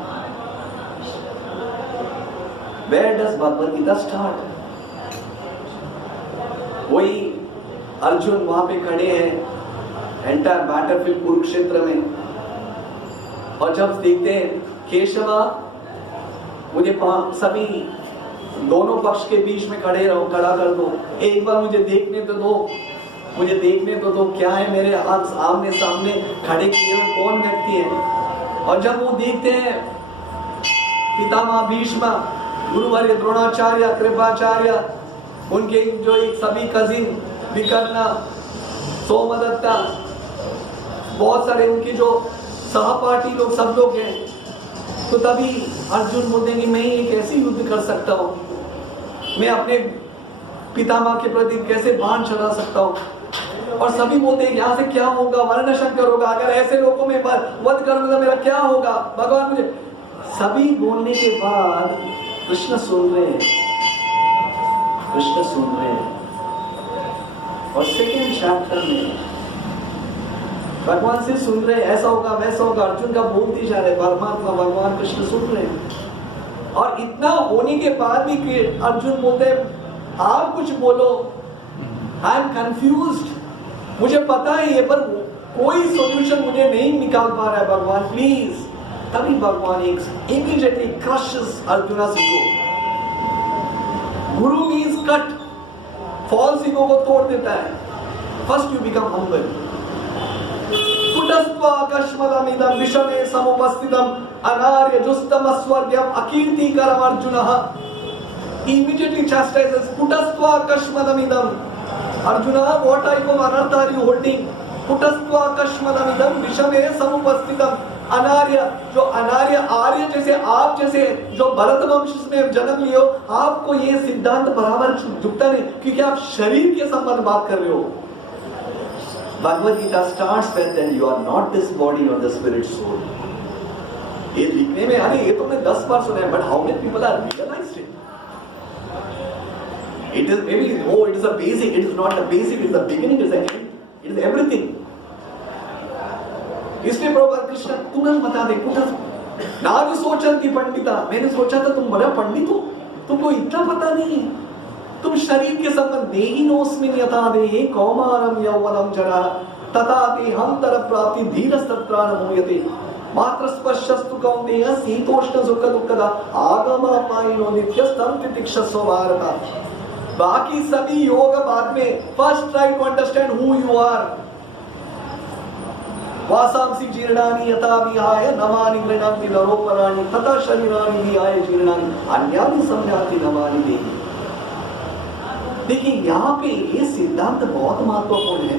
Where does Bhagavad Gita start? वही अर्जुन वहां पे खड़े हैं एंटायर बैटलफील्ड कुरुक्षेत्र में, और जब देखते हैं केशवा मुझे सभी दोनों पक्ष के बीच में खड़ा कर दो, एक बार मुझे देखने तो दो, मुझे देखने तो क्या है मेरे हाथ आमने सामने खड़े किए हुए कौन व्यक्ति है। और जब वो देखते हैं पितामह भीष्म, गुरुवर्य द्रोणाचार्य, कृपाचार्य, उनके जो एक सभी कजिन विकर्ण, सोमदत्ता, बहुत सारे उनके जो सहपाठी लोग सब लोग हैं, तो तभी अर्जुन बोलते हैं कि मैं एक ऐसे युद्ध कर सकता हूँ, मैं अपने पितामह के प्रति कैसे बाण चला सकता हूँ। और सभी बोलते हैं यहाँ से क्या होगा, वर्ण शंकर होगा, अगर ऐसे लोगों में वध करूंगा मेरा क्या होगा भगवान मुझे। सभी बोलने के बाद कृष्ण सुन रहे हैं, कृष्ण सुन रहे हैं। और सेकेंड चैप्टर में भगवान से सुन रहे, ऐसा होगा वैसा होगा, अर्जुन का बोलते जा रहे, परमात्मा भगवान कृष्ण सुन रहे हैं। और इतना होने के बाद भी अर्जुन बोलते हैं आप कुछ बोलो, आई एम कंफ्यूज्ड, मुझे पता है ये पर कोई सॉल्यूशन मुझे नहीं निकाल पा रहा है भगवान प्लीज। तभी भगवान immediately crushes Arjuna's ego। Guru means cut, false ego को तोड़ देता है। First you become humble. कुटस्त्वाकस्मदमिदं विषमे समुपस्थितम् अनार्यजुस्तमस्वर्ग्यम् अकीर्तिकरम् अर्जुनः। Immediately chastises कुटस्त्वाकस्मदमिदं। Arjuna, what type of anartha are you holding? कुटस्त्वाकस्मदमिदं विषमे समुपस्थितम् अनार्य, जो अनार्य आर्य जैसे आप जैसे जो भरत वंश में जन्म लियो, आपको ये सिद्धांत बराबर झुकता नहीं, क्योंकि आप शरीर के संबंध बात कर रहे हो। Bhagavad Gita starts with then you are not this body or the spirit soul। ये लिखने में अरे ये तुमने 10 बार सुना है, but how many people are realized it? It is maybe it is a basic, it is not the basic, it is the beginning, it is the end, it is everything। इसलिए प्रभु कृष्ण तुरंत बता दे, ना भी सोचन की पंडिता, मैंने सोचा था तुम बड़ा पंडित हो, तुमको इतना पता नहीं है, तुम शरीर के संबंध देहिनोस्मिन् यथा देहे कौमारम यौवनम जरा तथा देहांतर प्राप्ति धीरस्तत्र न मुह्यते मात्र स्पर्शस्तु कौन्तेय शीतोष्ण सुख दुःखदा आगमापायिनो नित्यस्तम तितिक्षस्व भारत। बाकी सभी योग बाद में, first try to understand who you are. वासांसि जीर्णानि यथा विहाय नवानि गृह्णाति नरोपराणि तथा शरीराणि विहाय जीर्णानि अन्यानि संयाति नवानि देहि। देखिए यहाँ पे ये सिद्धांत बहुत महत्वपूर्ण है।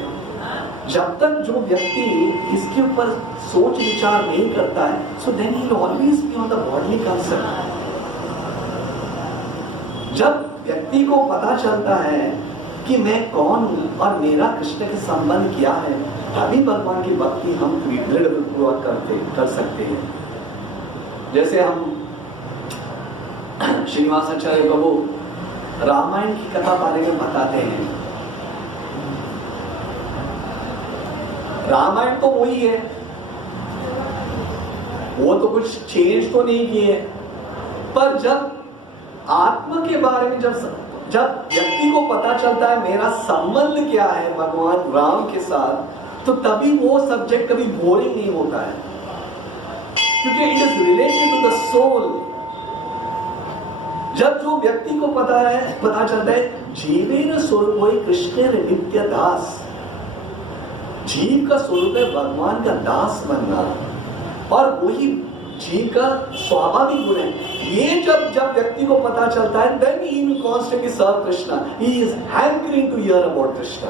जब तक जो व्यक्ति इसके ऊपर सोच विचार नहीं करता है, so then he will always be on the bodily concept। जब व्यक्ति को पता चलता है कि मैं कौन हूँ और मेरा कृष्ण के संबंध क्या है, तभी भगवान की भक्ति हम दृढ़पूर्वक कर सकते हैं। जैसे हम श्रीनिवासाचार्य प्रभु रामायण की कथा बारे में बताते हैं। रामायण तो वही है, वो तो कुछ चेंज तो नहीं किए, पर जब आत्मा के बारे में जब व्यक्ति को पता चलता है मेरा संबंध क्या है भगवान राम के साथ, तो तभी वो सब्जेक्ट कभी बोरिंग नहीं होता है, क्योंकि it is related to the soul. जब जो व्यक्ति को पता चलता है जीवेन स्वरूप कृष्ण नित्य दास, जीव का स्वरूप है भगवान का दास बनना, और वही जीव का स्वाभाविक गुण है। ये जब व्यक्ति को पता चलता है, then he will constantly serve Krishna, he is hankering to hear about Krishna,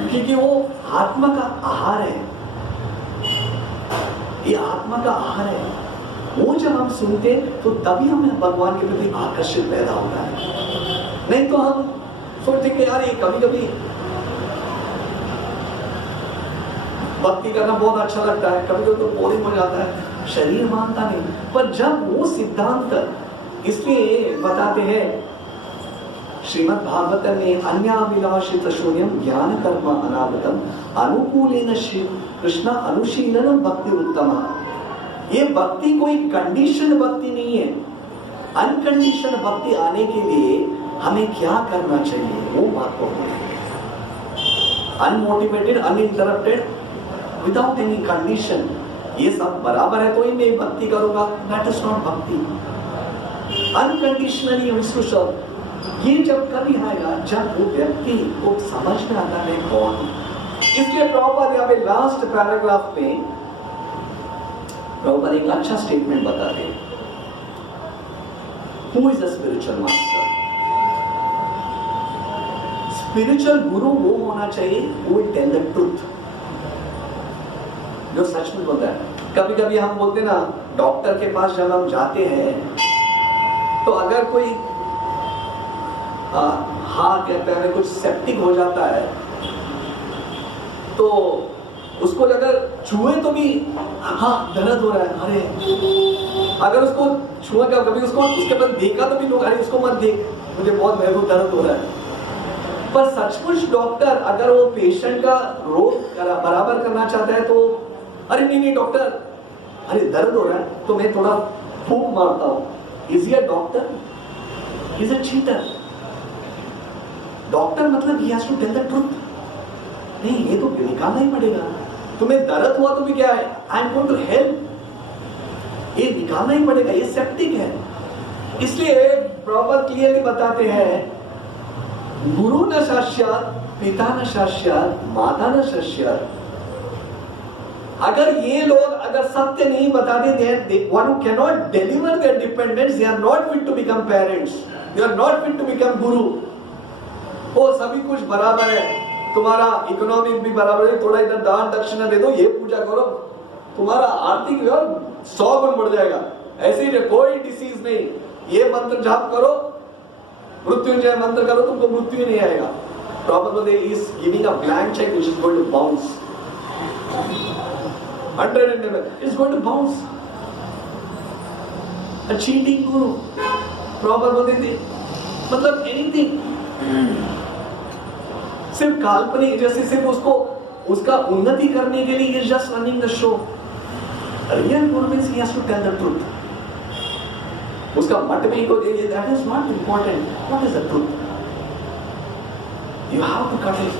क्योंकि वो आत्मा का आहार है, ये आत्मा का आहार है। वो जब हम सुनते तो तभी हमें भगवान के प्रति आकर्षण पैदा होता है। नहीं तो हम सोचते कि यार ये कभी कभी भक्ति करना बहुत अच्छा लगता है, कभी कभी तो बोरिंग हो जाता है, शरीर मानता नहीं। पर जब वो सिद्धांत, इसलिए बताते हैं श्रीमद् भागवत में अन्याभिलाषित शून्यम ज्ञान कर्म अनावृतम अनुकूलेन कृष्ण अनुशीलनम भक्ति उत्तमा। ये भक्ति कोई कंडीशन भक्ति नहीं है। अनकंडीशन भक्ति आने के लिए हमें क्या करना चाहिए वो महत्वपूर्ण है। Unmotivated, uninterrupted, without any condition, ये सब बराबर है तो ही मैं भक्ति करूंगा, दैट इज नॉट भक्ति। अनकंडीशनली ये जब कभी आएगा जब वो व्यक्ति को समझ में आता है कौन। इसलिए प्रभुपाद यहाँ पे लास्ट पैराग्राफ में प्रभुपाद एक अच्छा स्टेटमेंट बताते हैं, who is a spiritual master. Spiritual गुरु वो होना चाहिए वो विल टेल द ट्रूथ, जो सच में बोलता है। कभी कभी हम बोलते ना, डॉक्टर के पास जब हम जाते हैं तो अगर कोई कहते हैं कुछ सेप्टिक हो जाता है तो उसको अगर छुए तो भी दर्द हो रहा है, अरे अगर उसको छुए का कभी उसको उसके बाद देखा तो भी लोग अरे उसको मत देख, मुझे बहुत मेरे को दर्द हो रहा है। पर सचमुच डॉक्टर अगर वो पेशेंट का रोग बराबर करना चाहता है तो अरे नहीं डॉक्टर, अरे दर्द हो रहा है तो मैं थोड़ा फूंक मारता हूं। Is he a doctor? Is a cheater. Doctor मतलब he has to tell the truth. नहीं, ये तो निकालना ही पड़ेगा। तुम्हें दर्द हुआ तो भी क्या है, I am going to help, ये निकालना ही पड़ेगा, ये सेप्टिक है। इसलिए प्रॉपर क्लियरली बताते हैं, गुरु न शास्यात्, पिता न शास्यात्, माता न शास्यात्। अगर ये लोग अगर सत्य नहीं बताते, one who cannot deliver their dependence, they are not fit to become parents, they are not fit to become guru। वो सभी कुछ बराबर है, तुम्हारा इकोनॉमिक भी बराबर है, थोड़ा इधर दान दक्षिणा दे दो, ये पूजा करो, तुम्हारा आर्थिक 100 गुण बढ़ जाएगा। ऐसे ही कोई डिसीज नहीं, ये मंत्र जाप करो, मृत्युंजय मंत्र करो, तुमको मृत्यु नहीं आएगा। Probably is giving a blank check which is going to bounce 111, it's going to bounce। A cheating guru, probably मतलब anything, सिर्फ काल्पनिक, जैसे सिर्फ उसको उसका उन्नति करने के लिए just running the show. Real guru means he has to tell the truth. उसका मत में को देखिए, that is not important, what is the truth, you have to cut it.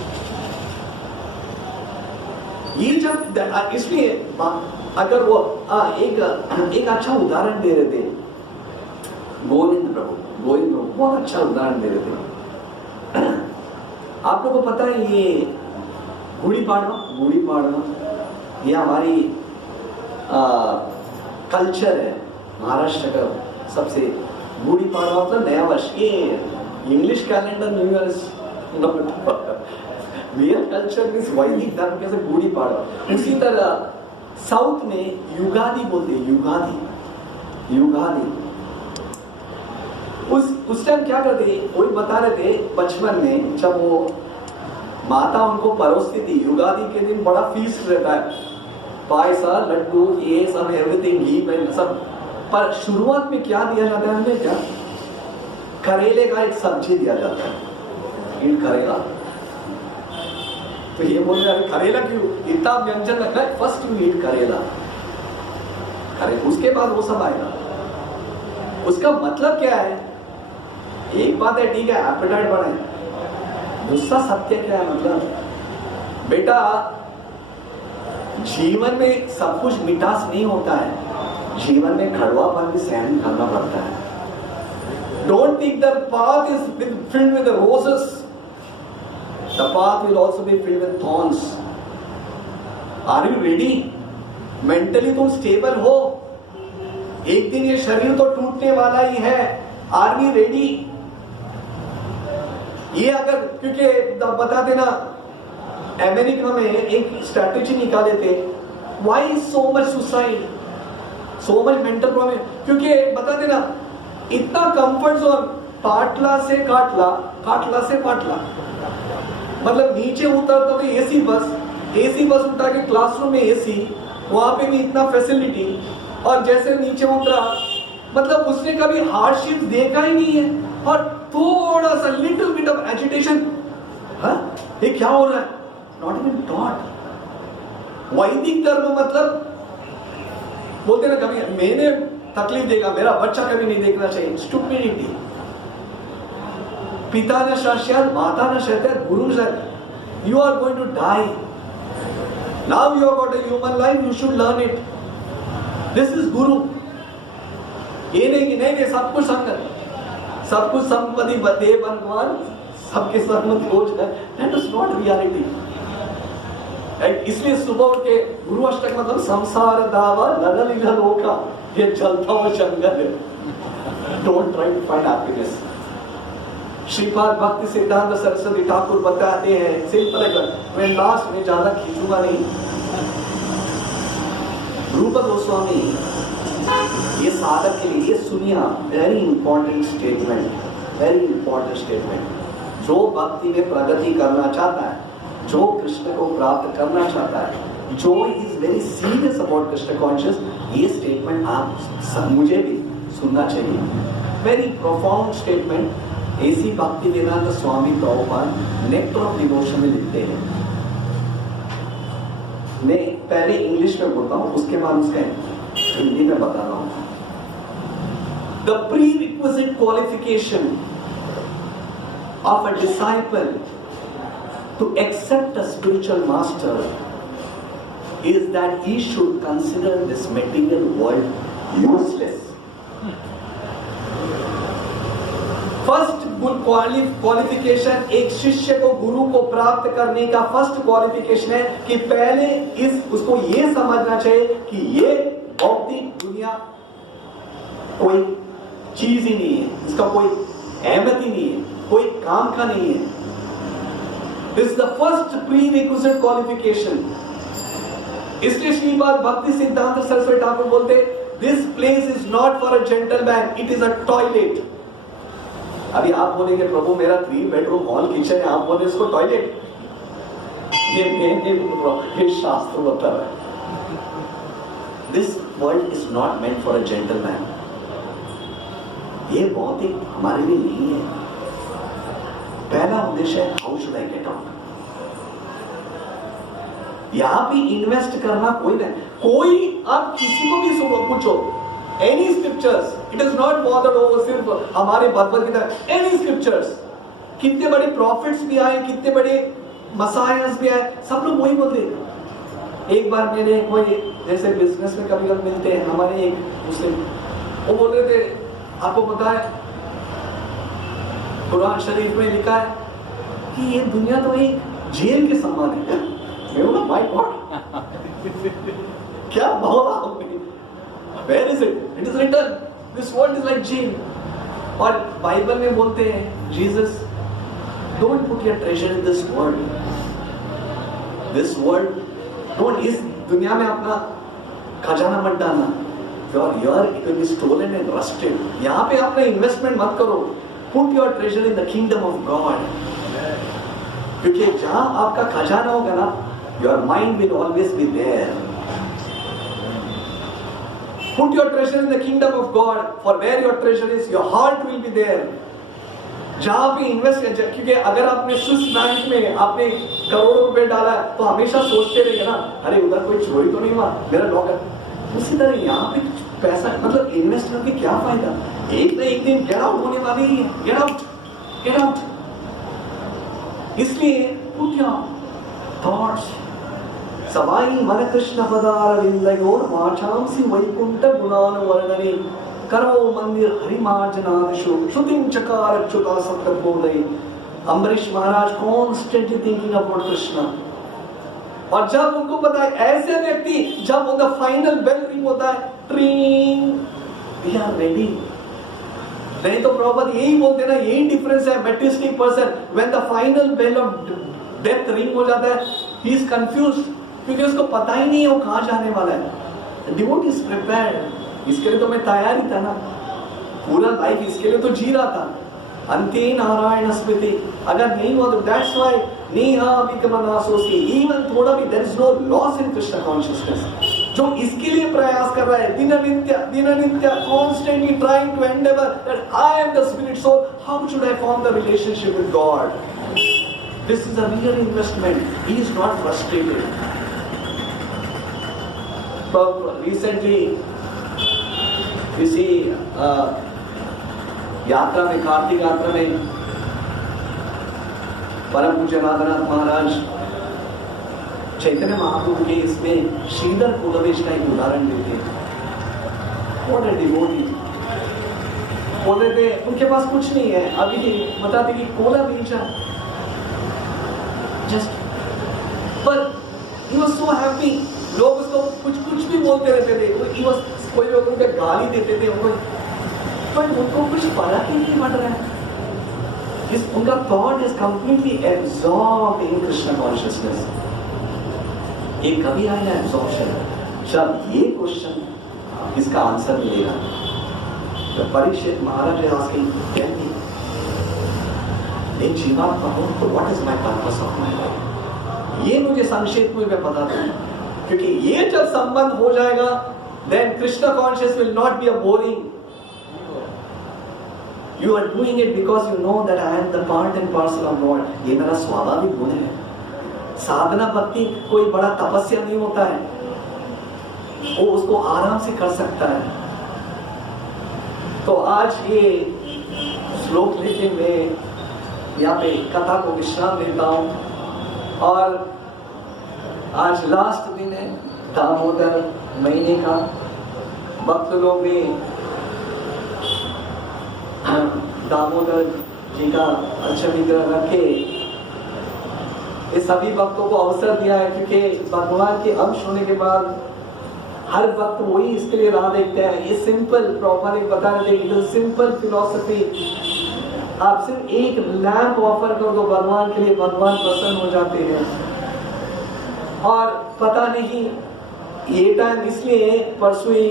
ये जब इसलिए अगर वो एक अच्छा उदाहरण दे रहे थे गोविंद प्रभु बहुत अच्छा उदाहरण दे रहे थे। आप लोगों को पता है ये गुड़ी पाड़वा ये हमारी कल्चर है, महाराष्ट्र का सबसे गुड़ी पाड़वा मतलब नया वर्ष। ये English calendar new year real culture इस वैदिक धर्म के से गुड़ी पाड़वा। उसी तरह साउथ में युगादि बोलते हैं, युगादि। उस टाइम क्या करते, वही बता रहे थे बचपन में जब वो माता उनको परोसती थी, युगादि के दिन बड़ा फीस्ट रहता है, पायसा लड्डू ये सब एवरीथिंग घी सब। पर शुरुआत में क्या दिया जाता है हमें, क्या करेले का एक सब्जी दिया जाता है, ईट करेला। तो ये बोल रहे हैं करेला क्यों, इतना व्यंजन रखा है, फर्स्ट यू ईट करेला, उसके बाद वो सब आएगा। उसका मतलब क्या है, एक बात है ठीक है एपेटाइट बढ़े, दूसरा सत्य क्या है, मतलब बेटा जीवन में सब कुछ मिठास नहीं होता है, जीवन में कड़वापन भी सहन करना पड़ता है। Don't think the path is filled with roses, the path will also be filled with thorns। Are you ready? Mentally तुम स्टेबल हो, एक दिन ये शरीर तो टूटने वाला ही है। Are we ready? ये अगर, क्योंकि बताते ना अमेरिका में एक स्ट्रैटेजी निकाले थे, why so much suicide, so much mental problem, क्योंकि बताते ना इतना कंफर्ट जोन, पाटला से काटला, काटला से पाटला, मतलब नीचे उतर तो भी एसी बस उठा के क्लासरूम में एसी, वहां पे भी इतना फैसिलिटी, और जैसे नीचे उतरा मतलब उसने कभी हार्डशिप देखा ही नहीं है, और थोड़ा सा लिटिल बिट ऑफ एजिटेशन, ये क्या हो रहा है, नॉट इवन थॉट। वैदिक धर्म मतलब बोलते ना कभी मैंने तकलीफ देखा, मेरा बच्चा कभी नहीं देखना चाहिए, स्टुपिडिटी। पिता न शास्यात्, माता न शास्यात्, गुरु न शास्यात्। You are going to die. Now you have got a human life, you should learn it. This is Guru। ये नहीं कि नहीं सब कुछ संगत, सब कुछ संपत्ति बदे भगवान सबके सहमत हो जाए, दैट इज नॉट रियलिटी। इसलिए सुबह उठ के गुरु अष्टक मतलब संसार दावा ललित लोका, ये जलता हुआ जंगल है। Don't try to find happiness. Shripad Bhakti Siddhanta Saraswati Thakur बताते हैं, सिंपल है, मैं लास्ट में ज्यादा खींचूंगा नहीं। रूप गोस्वामी ये साधक के लिए, ये सुनिया, very important statement, very important statement. जो भक्ति में प्रगति करना चाहता है, जो कृष्ण को प्राप्त करना चाहता है, जो is very serious about Krishna conscious, ये स्टेटमेंट आप मुझे भी सुनना चाहिए। Very profound statement. ऐसी भक्ति वेदांत स्वामी प्रभुपाद नेक्टर ऑफ डिवोशन में लिखते हैं। मैं पहले इंग्लिश में बोलता हूं, उसके बाद उसका हिंदी में बता रहा हूं। The prerequisite qualification of a disciple to accept a spiritual master is that he should consider this material world useless. First qualification एक शिष्य को गुरु को प्राप्त करने का फर्स्ट क्वालिफिकेशन है कि पहले उसको ये समझना चाहिए कि ये भौतिक दुनिया कोई चीज ही नहीं है, इसका कोई अहमियत ही नहीं है, कोई काम का नहीं है। This is the first prerequisite qualification. इसलिए श्रीपाद भक्ति सिद्धांत सरस्वती ठाकुर बोलते, this place is not for a gentleman, it is a toilet. अभी आप बोलेंगे प्रभु मेरा 3 बेडरूम हॉल किचन है, आप बोले इसको टॉयलेट। ये शास्त्र बता रहा है, this world is not meant for a gentleman. ये बहुत ही हमारे लिए नहीं है। पहला उद्देश्य है how should I get out. यहां भी इन्वेस्ट करना कोई नहीं, कोई आप किसी को भी सुनो पूछो, any scriptures, it is not bothered over सिर्फ हमारे भगवत गीता, any scriptures, कितने बड़े prophets भी आए, कितने बड़े messiahs भी आए, सब लोग वही बोलते हैं। एक बार मेरे कोई जैसे बिजनेस में कभी कभी मिलते हैं, हमारे एक मुस्लिम, वो बोल रहे थे आपको पता है कुरान शरीफ में लिखा है कि ये दुनिया तो एक जेल के समान है। मैं बोला माय गॉड, क्या बोला आपने? Where is it? It is written. This world is like jail. और बाइबल में बोलते हैं Jesus, don't put your treasure in this world. This world, don't, इस दुनिया में अपना खजाना मत डालना। Your it will be stolen and rusted. यहाँ पे अपना इन्वेस्टमेंट मत करो। Put your treasure in the kingdom of God. क्योंकि जहाँ आपका खजाना होगा ना, your mind will always be there. Put your treasure in the kingdom of God, for where your treasure is, your heart will be there. जहाँ भी invest, क्योंकि अगर आपने स्विस बैंक में आपने करोड़ों रुपए डाला है तो हमेशा सोचते रहेंगे ना, अरे उधर कोई चोरी तो नहीं हुआ, मेरा लॉकर। उसी तरह यहाँ पे पैसा मतलब इन्वेस्ट करके क्या फायदा? एक ना एक दिन गेट आउट होने वाली है, गेट आउट, गेट आउट। इसलिए पुट योर थॉट्स सवाई मन कृष्ण पदारविंदयोर वाचांसि वैकुंठ गुणानुवर्णने करो मंदिर हरिमार्जनादिशु श्रुतिं चकार च्युता सत्तबोधये। अम्बरीश महाराज कॉन्स्टेंटली थिंकिंग अबाउट कृष्ण। और जब उनको पता है, ऐसे व्यक्ति जब उनका फाइनल बेल रिंग होता है, ट्रिंग, वी आर रेडी। नहीं तो प्रॉपर यही बोलते ना, यही डिफरेंस है materialistic person. When the final bell of death ring हो जाता है, ही इज कंफ्यूज्ड, क्योंकि उसको पता ही नहीं है वो कहां जाने वाला है। डिवोटी इज प्रिपेयर्ड, इसके लिए तो मैं तैयार ही था ना, पूरा लाइफ इसके लिए तो जी रहा था। अंते नारायण स्मृति अगर नहीं हुआ तो दैट्स व्हाई नेहा विकमनासोसी, इवन थोड़ा भी there is no loss in Krishna consciousness. जो इसके लिए प्रयास कर रहा है दिन नित्य constantly trying to endeavour that I am the spirit soul, how should I form the relationship with God? This is a real investment. He is not frustrated. Recently, you see, यात्रा में, कार्तिक यात्रा में परम पूज्य नागनाथ महाराज चैतन्य महाप्रभु के इसमें श्रीधर कुलवेश का एक उदाहरण देते हैं। What a devotee! बोल रहे थे उनके पास कुछ नहीं है, अभी बताते कि कोला बेचा जस्ट, पर he was so happy। लोग उसको कुछ भी बोलते रहते थे, कोई लोग उनको गाली देते थे उनको, पर उनको कुछ फर्क ही नहीं पड़ रहा है। उनका thought is completely absorbed in Krishna consciousness. ये कभी आएगा एब्सॉर्प्शन जब ये क्वेश्चन इसका आंसर मिलेगा। तो परीक्षित महाराज आस्किंग टेल मी, मैं जीवात्मा हूं तो what is my purpose of my life, ये मुझे संक्षेप में बता दो, क्योंकि ये जब संबंध हो जाएगा then Krishna consciousness will not be a boring। You are doing it because you know that I am the part and parcel of Lord। ये मेरा स्वाभाविक गुण है। साधना भक्ति कोई बड़ा तपस्या नहीं होता है, वो उसको आराम से कर सकता है। तो आज ये श्लोक लेके मैं यहाँ पे कथा को विश्राम देता हूँ। और आज लास्ट दिन है दामोदर महीने का। भक्त लोग ने दामोदर जी का अच्छा विग्रह रखे, ये सभी भक्तों को अवसर दिया है, क्योंकि भगवान के अंश होने के बाद हर वक्त वही इसके लिए राह देखते हैं। ये सिंपल प्रॉपर एक बता रहे थे, इट इज सिंपल फिलॉसफी। आप सिर्फ एक लैंप ऑफर कर दो भगवान के लिए, भगवान प्रसन्न हो जाते हैं। और पता नहीं ये टाइम इसलिए, परसों ही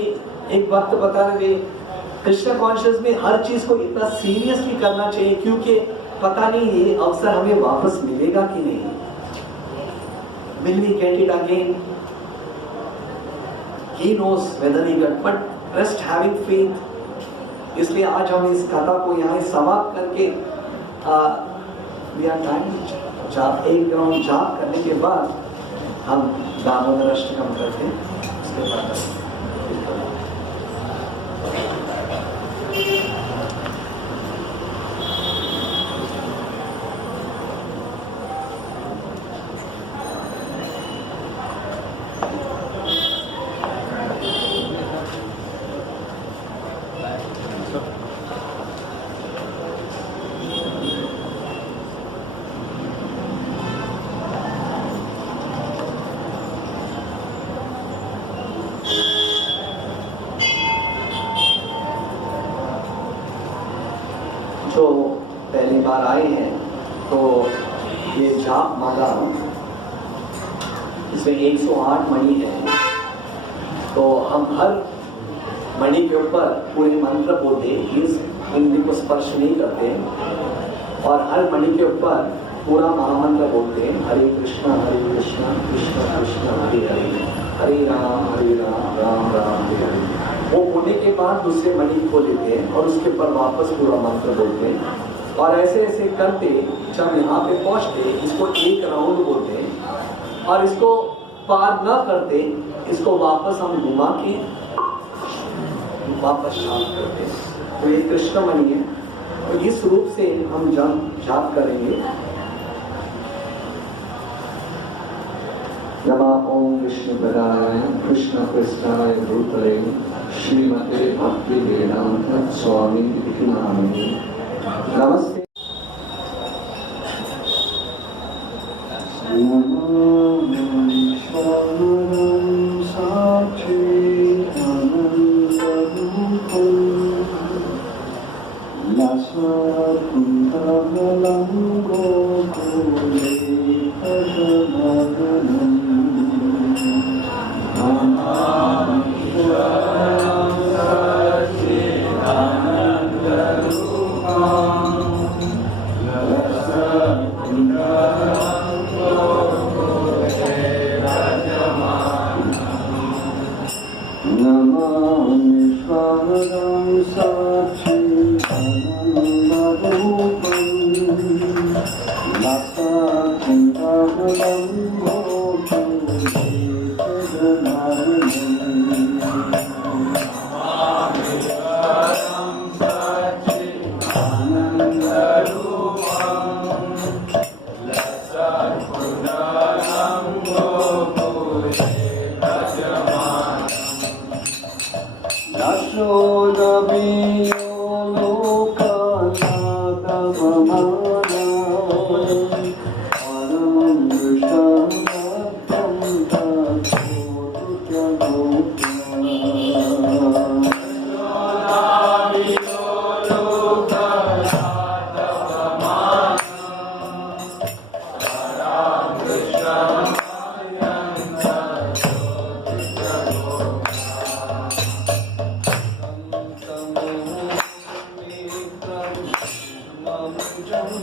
एक वक्त बता रहे थे कृष्ण कॉन्शियस में हर चीज को इतना सीरियसली करना चाहिए, क्योंकि पता नहीं ये अवसर हमें वापस मिलेगा कि नहीं। Will we get it again? He knows whether we get, but rest having faith। इसलिए आज हम इस कथा को यहाँ समाप्त करके we are time जाप, एक राउंड जाप करने के बाद हम दामोदर अष्टकम करते हैं। उसके बाद जो पहली बार आए हैं तो ये जाप माला, इसमें 108 मणि है। तो हम हर मणि के ऊपर पूरे मंत्र बोलते, इस बिंदी को स्पर्श नहीं करते, और हर मणि के ऊपर पूरा महामंत्र बोलते हैं, हरे कृष्णा कृष्ण कृष्ण हरे हरे, हरे राम राम राम हरे हरे। वो बोलने के बाद दूसरे मणि को लेते हैं और उसके ऊपर वापस पूरा मंत्र बोलते हैं। और ऐसे ऐसे करते जब यहाँ पे पहुँचते इसको एक राउंड बोलते हैं, और इसको पार न करते इसको वापस हम घुमा के वापस शांत करते हैं। तो ये कृष्ण मणि है, तो इस रूप से हम जाप करेंगे। नमः ओम विष्णुपदाय कृष्ण कृष्णाय भूतले श्रीमते भक्ति वेदांत स्वामी इति नामिने। नमस्ते। Yashoda Thank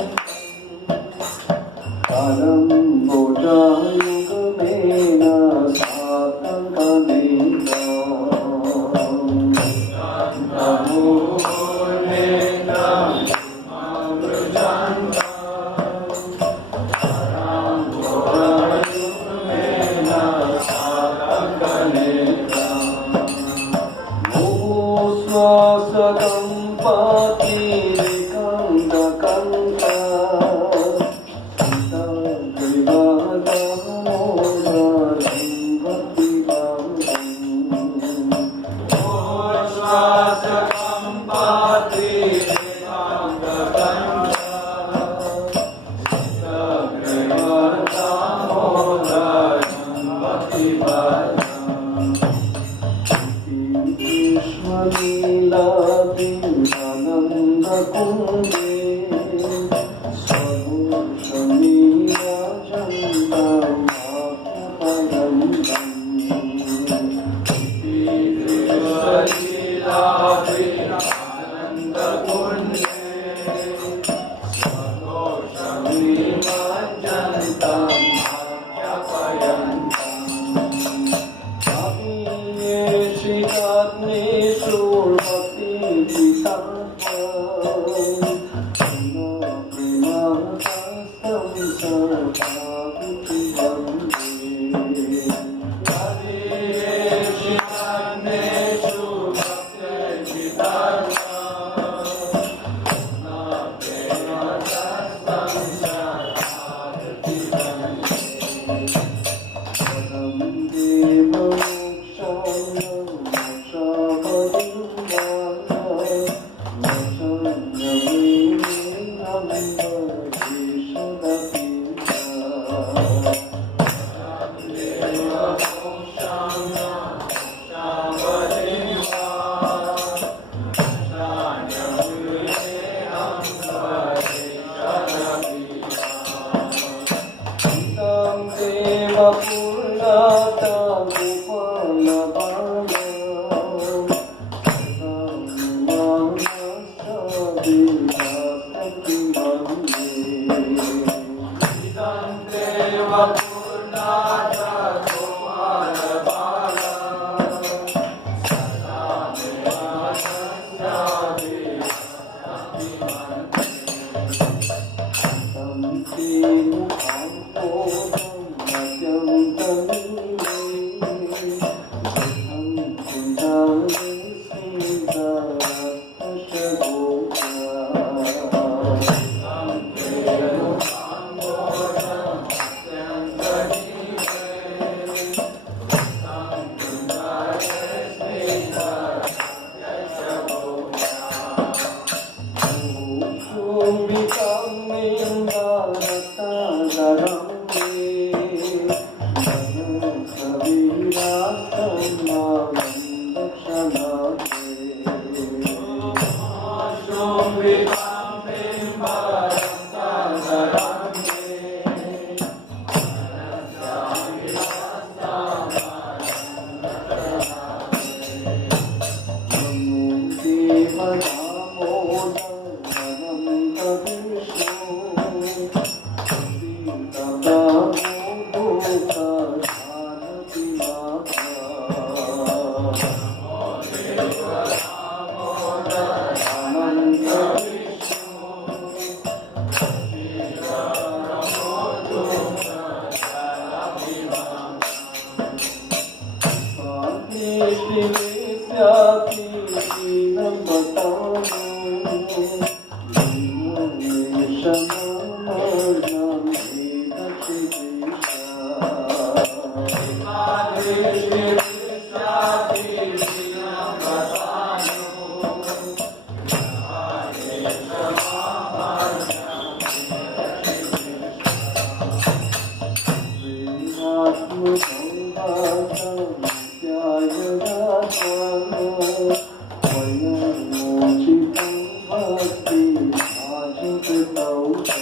you.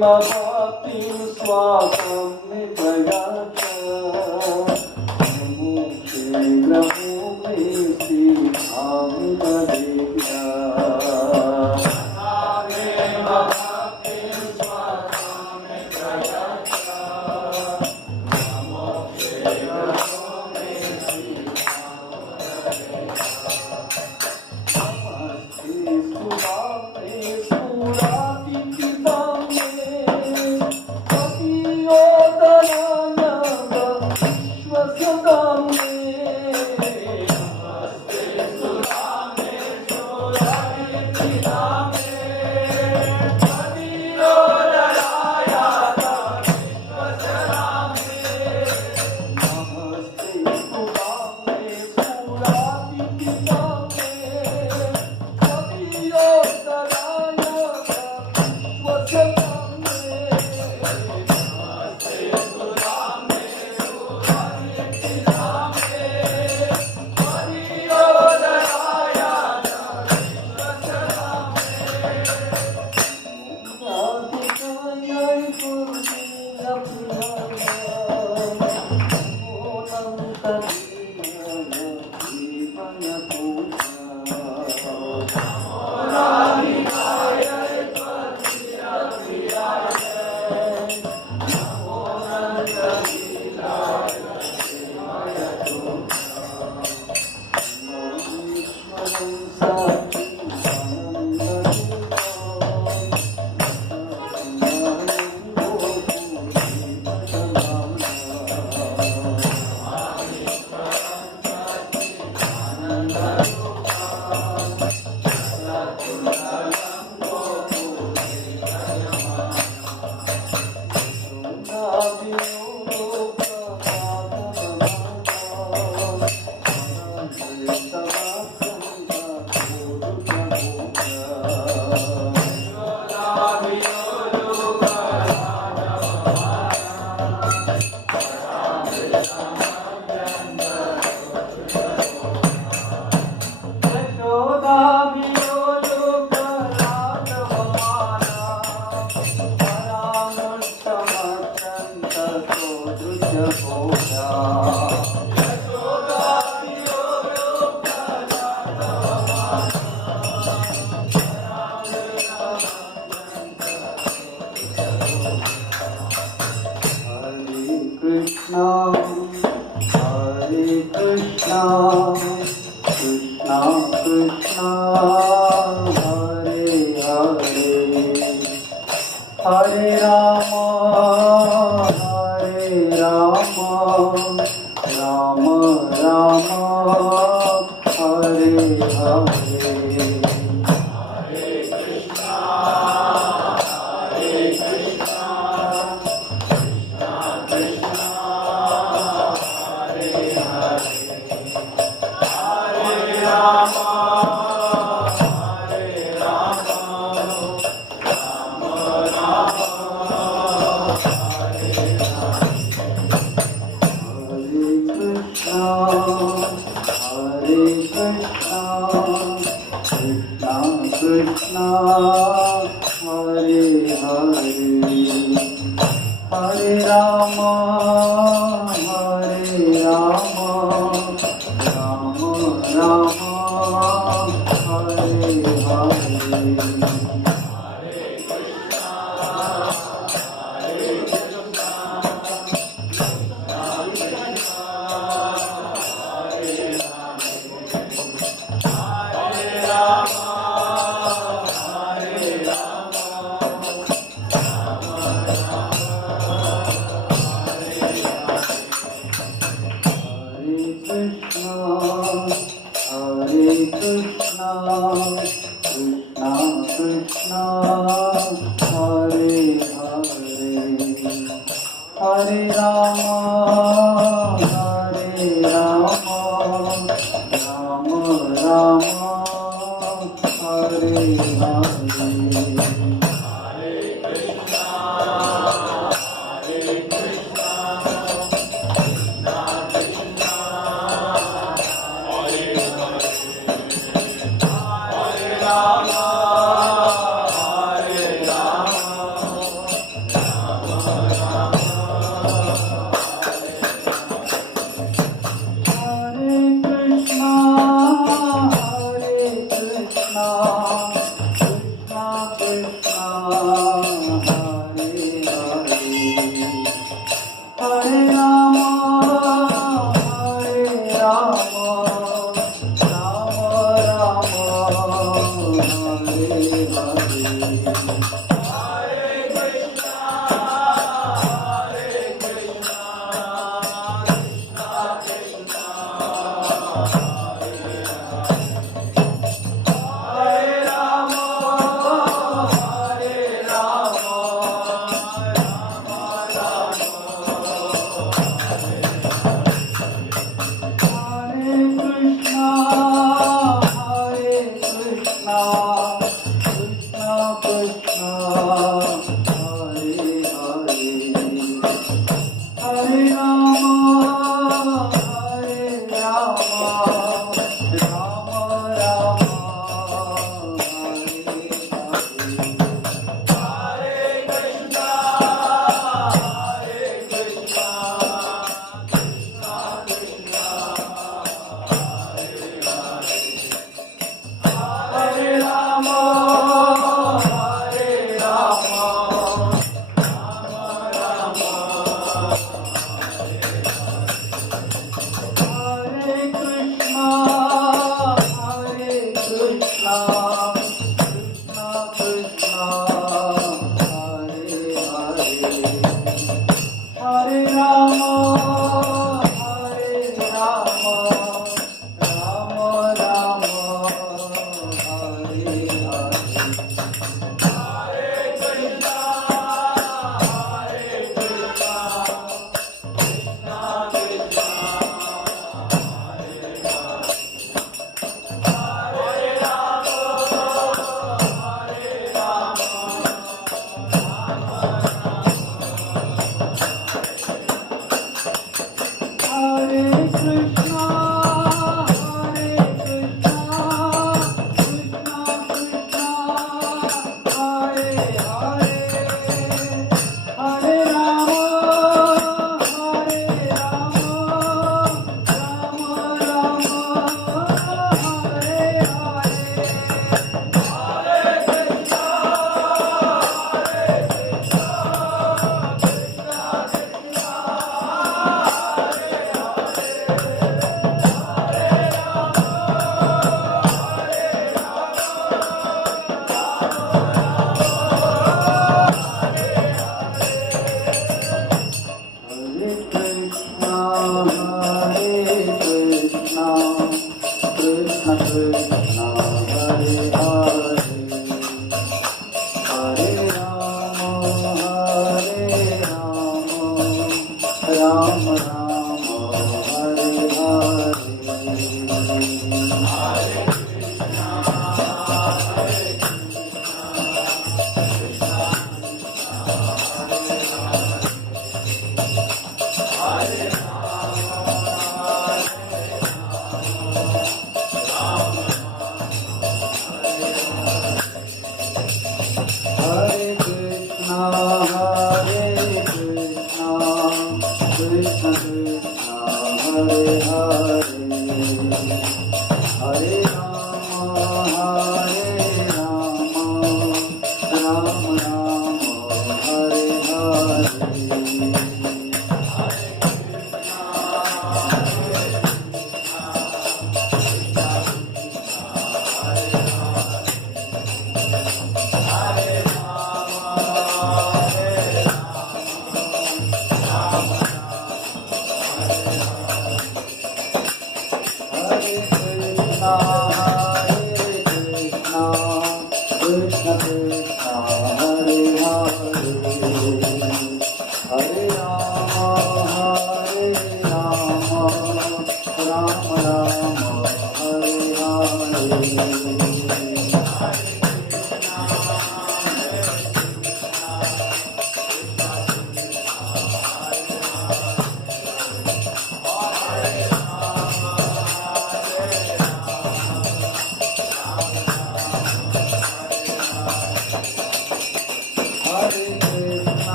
भक्तिं स्वाकं निधयाच शीघ्रभूमेसि भावितदेव्या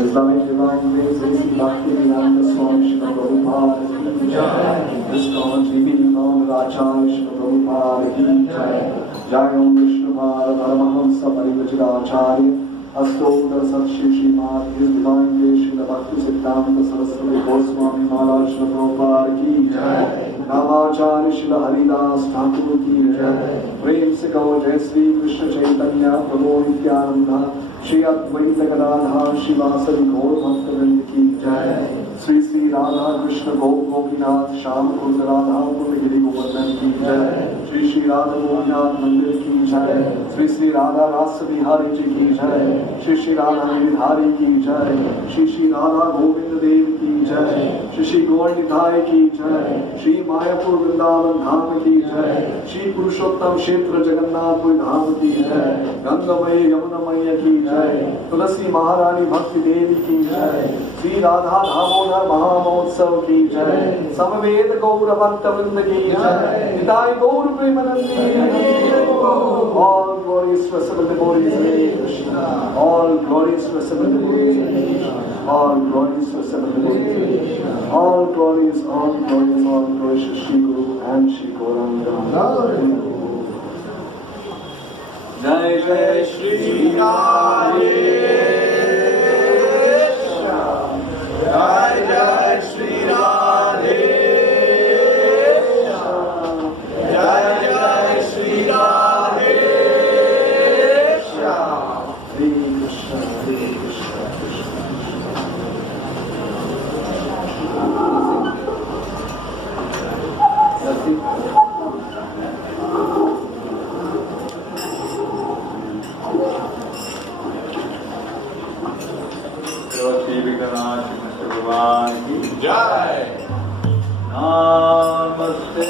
Islamic Divine Grace A.C. Bhaktivedanta Swami Srila Prabhupada Ki Jai. ISKCON GBD Founder Acharya Srila Prabhupada Ki Jai. Jai Om Vishnu Bhara Paramahamsa Parivajita Acharya Astotar Satshri Srimad His Divine Grace Srila Bhakti Siddhanta Saraswati Goswami Maharaj Srila Prabhupada Ki Jai. Namacharya Srila Haridas Thakur Ki Jai. Prem se kaho Jai Sri Krishna Chaitanya Prabhu Nityananda Shri Advaita Gadadhar Shivasari Gaur Bhaktivinoda Ki Jai. Sri Sri Radha Krishna Gop Gopinath Sham Kund Radha Kund Giri Govardhan Ki Jai. Sri Sri Radha Gopinath Mandir Ki Jai. Sri Sri Radha Rasa Bihari Ji Ki Jai. Sri Sri Radha Nidhari Ki Jai. Sri Sri Radha Govinda Dev Ki Jai. Sri Sri Gaur Nithai Ki Jai. Sri Mayapur Vrindavan Dham Ki Jai. Sri Purushottam Kshetra Jagannathpur Dham Ki Jai. Gangamaya Yamunamaya Ki Jai. Tulasi Maharani Bhakti Devi Ki Jai. Sri Radha Damodar Mahamotsav Ki Jai. Samaveda Gaura Bhakta Vrinda Ki Jai. Nitai Gaur Premanandi Ki Jai. All glories to the devotees of Krishna. All glories to the devotees of Krishna. All glories to the devotees. All glories, all glories, all glories to Shri Guru and Shri Gauranga. Jai Jai Shri Radhe. Jai Jai Shri Radhe. Jai Jai Shri Radhe. Hare Krishna, Hare Krishna, Krishna. भगवान की जय। नमस्ते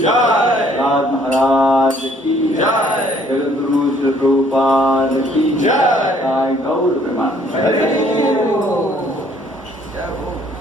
जय। राज महाराज की जय। जगद्गुरु श्री प्रभुपाद की जय। गौर प्रेमानंद। जय हो।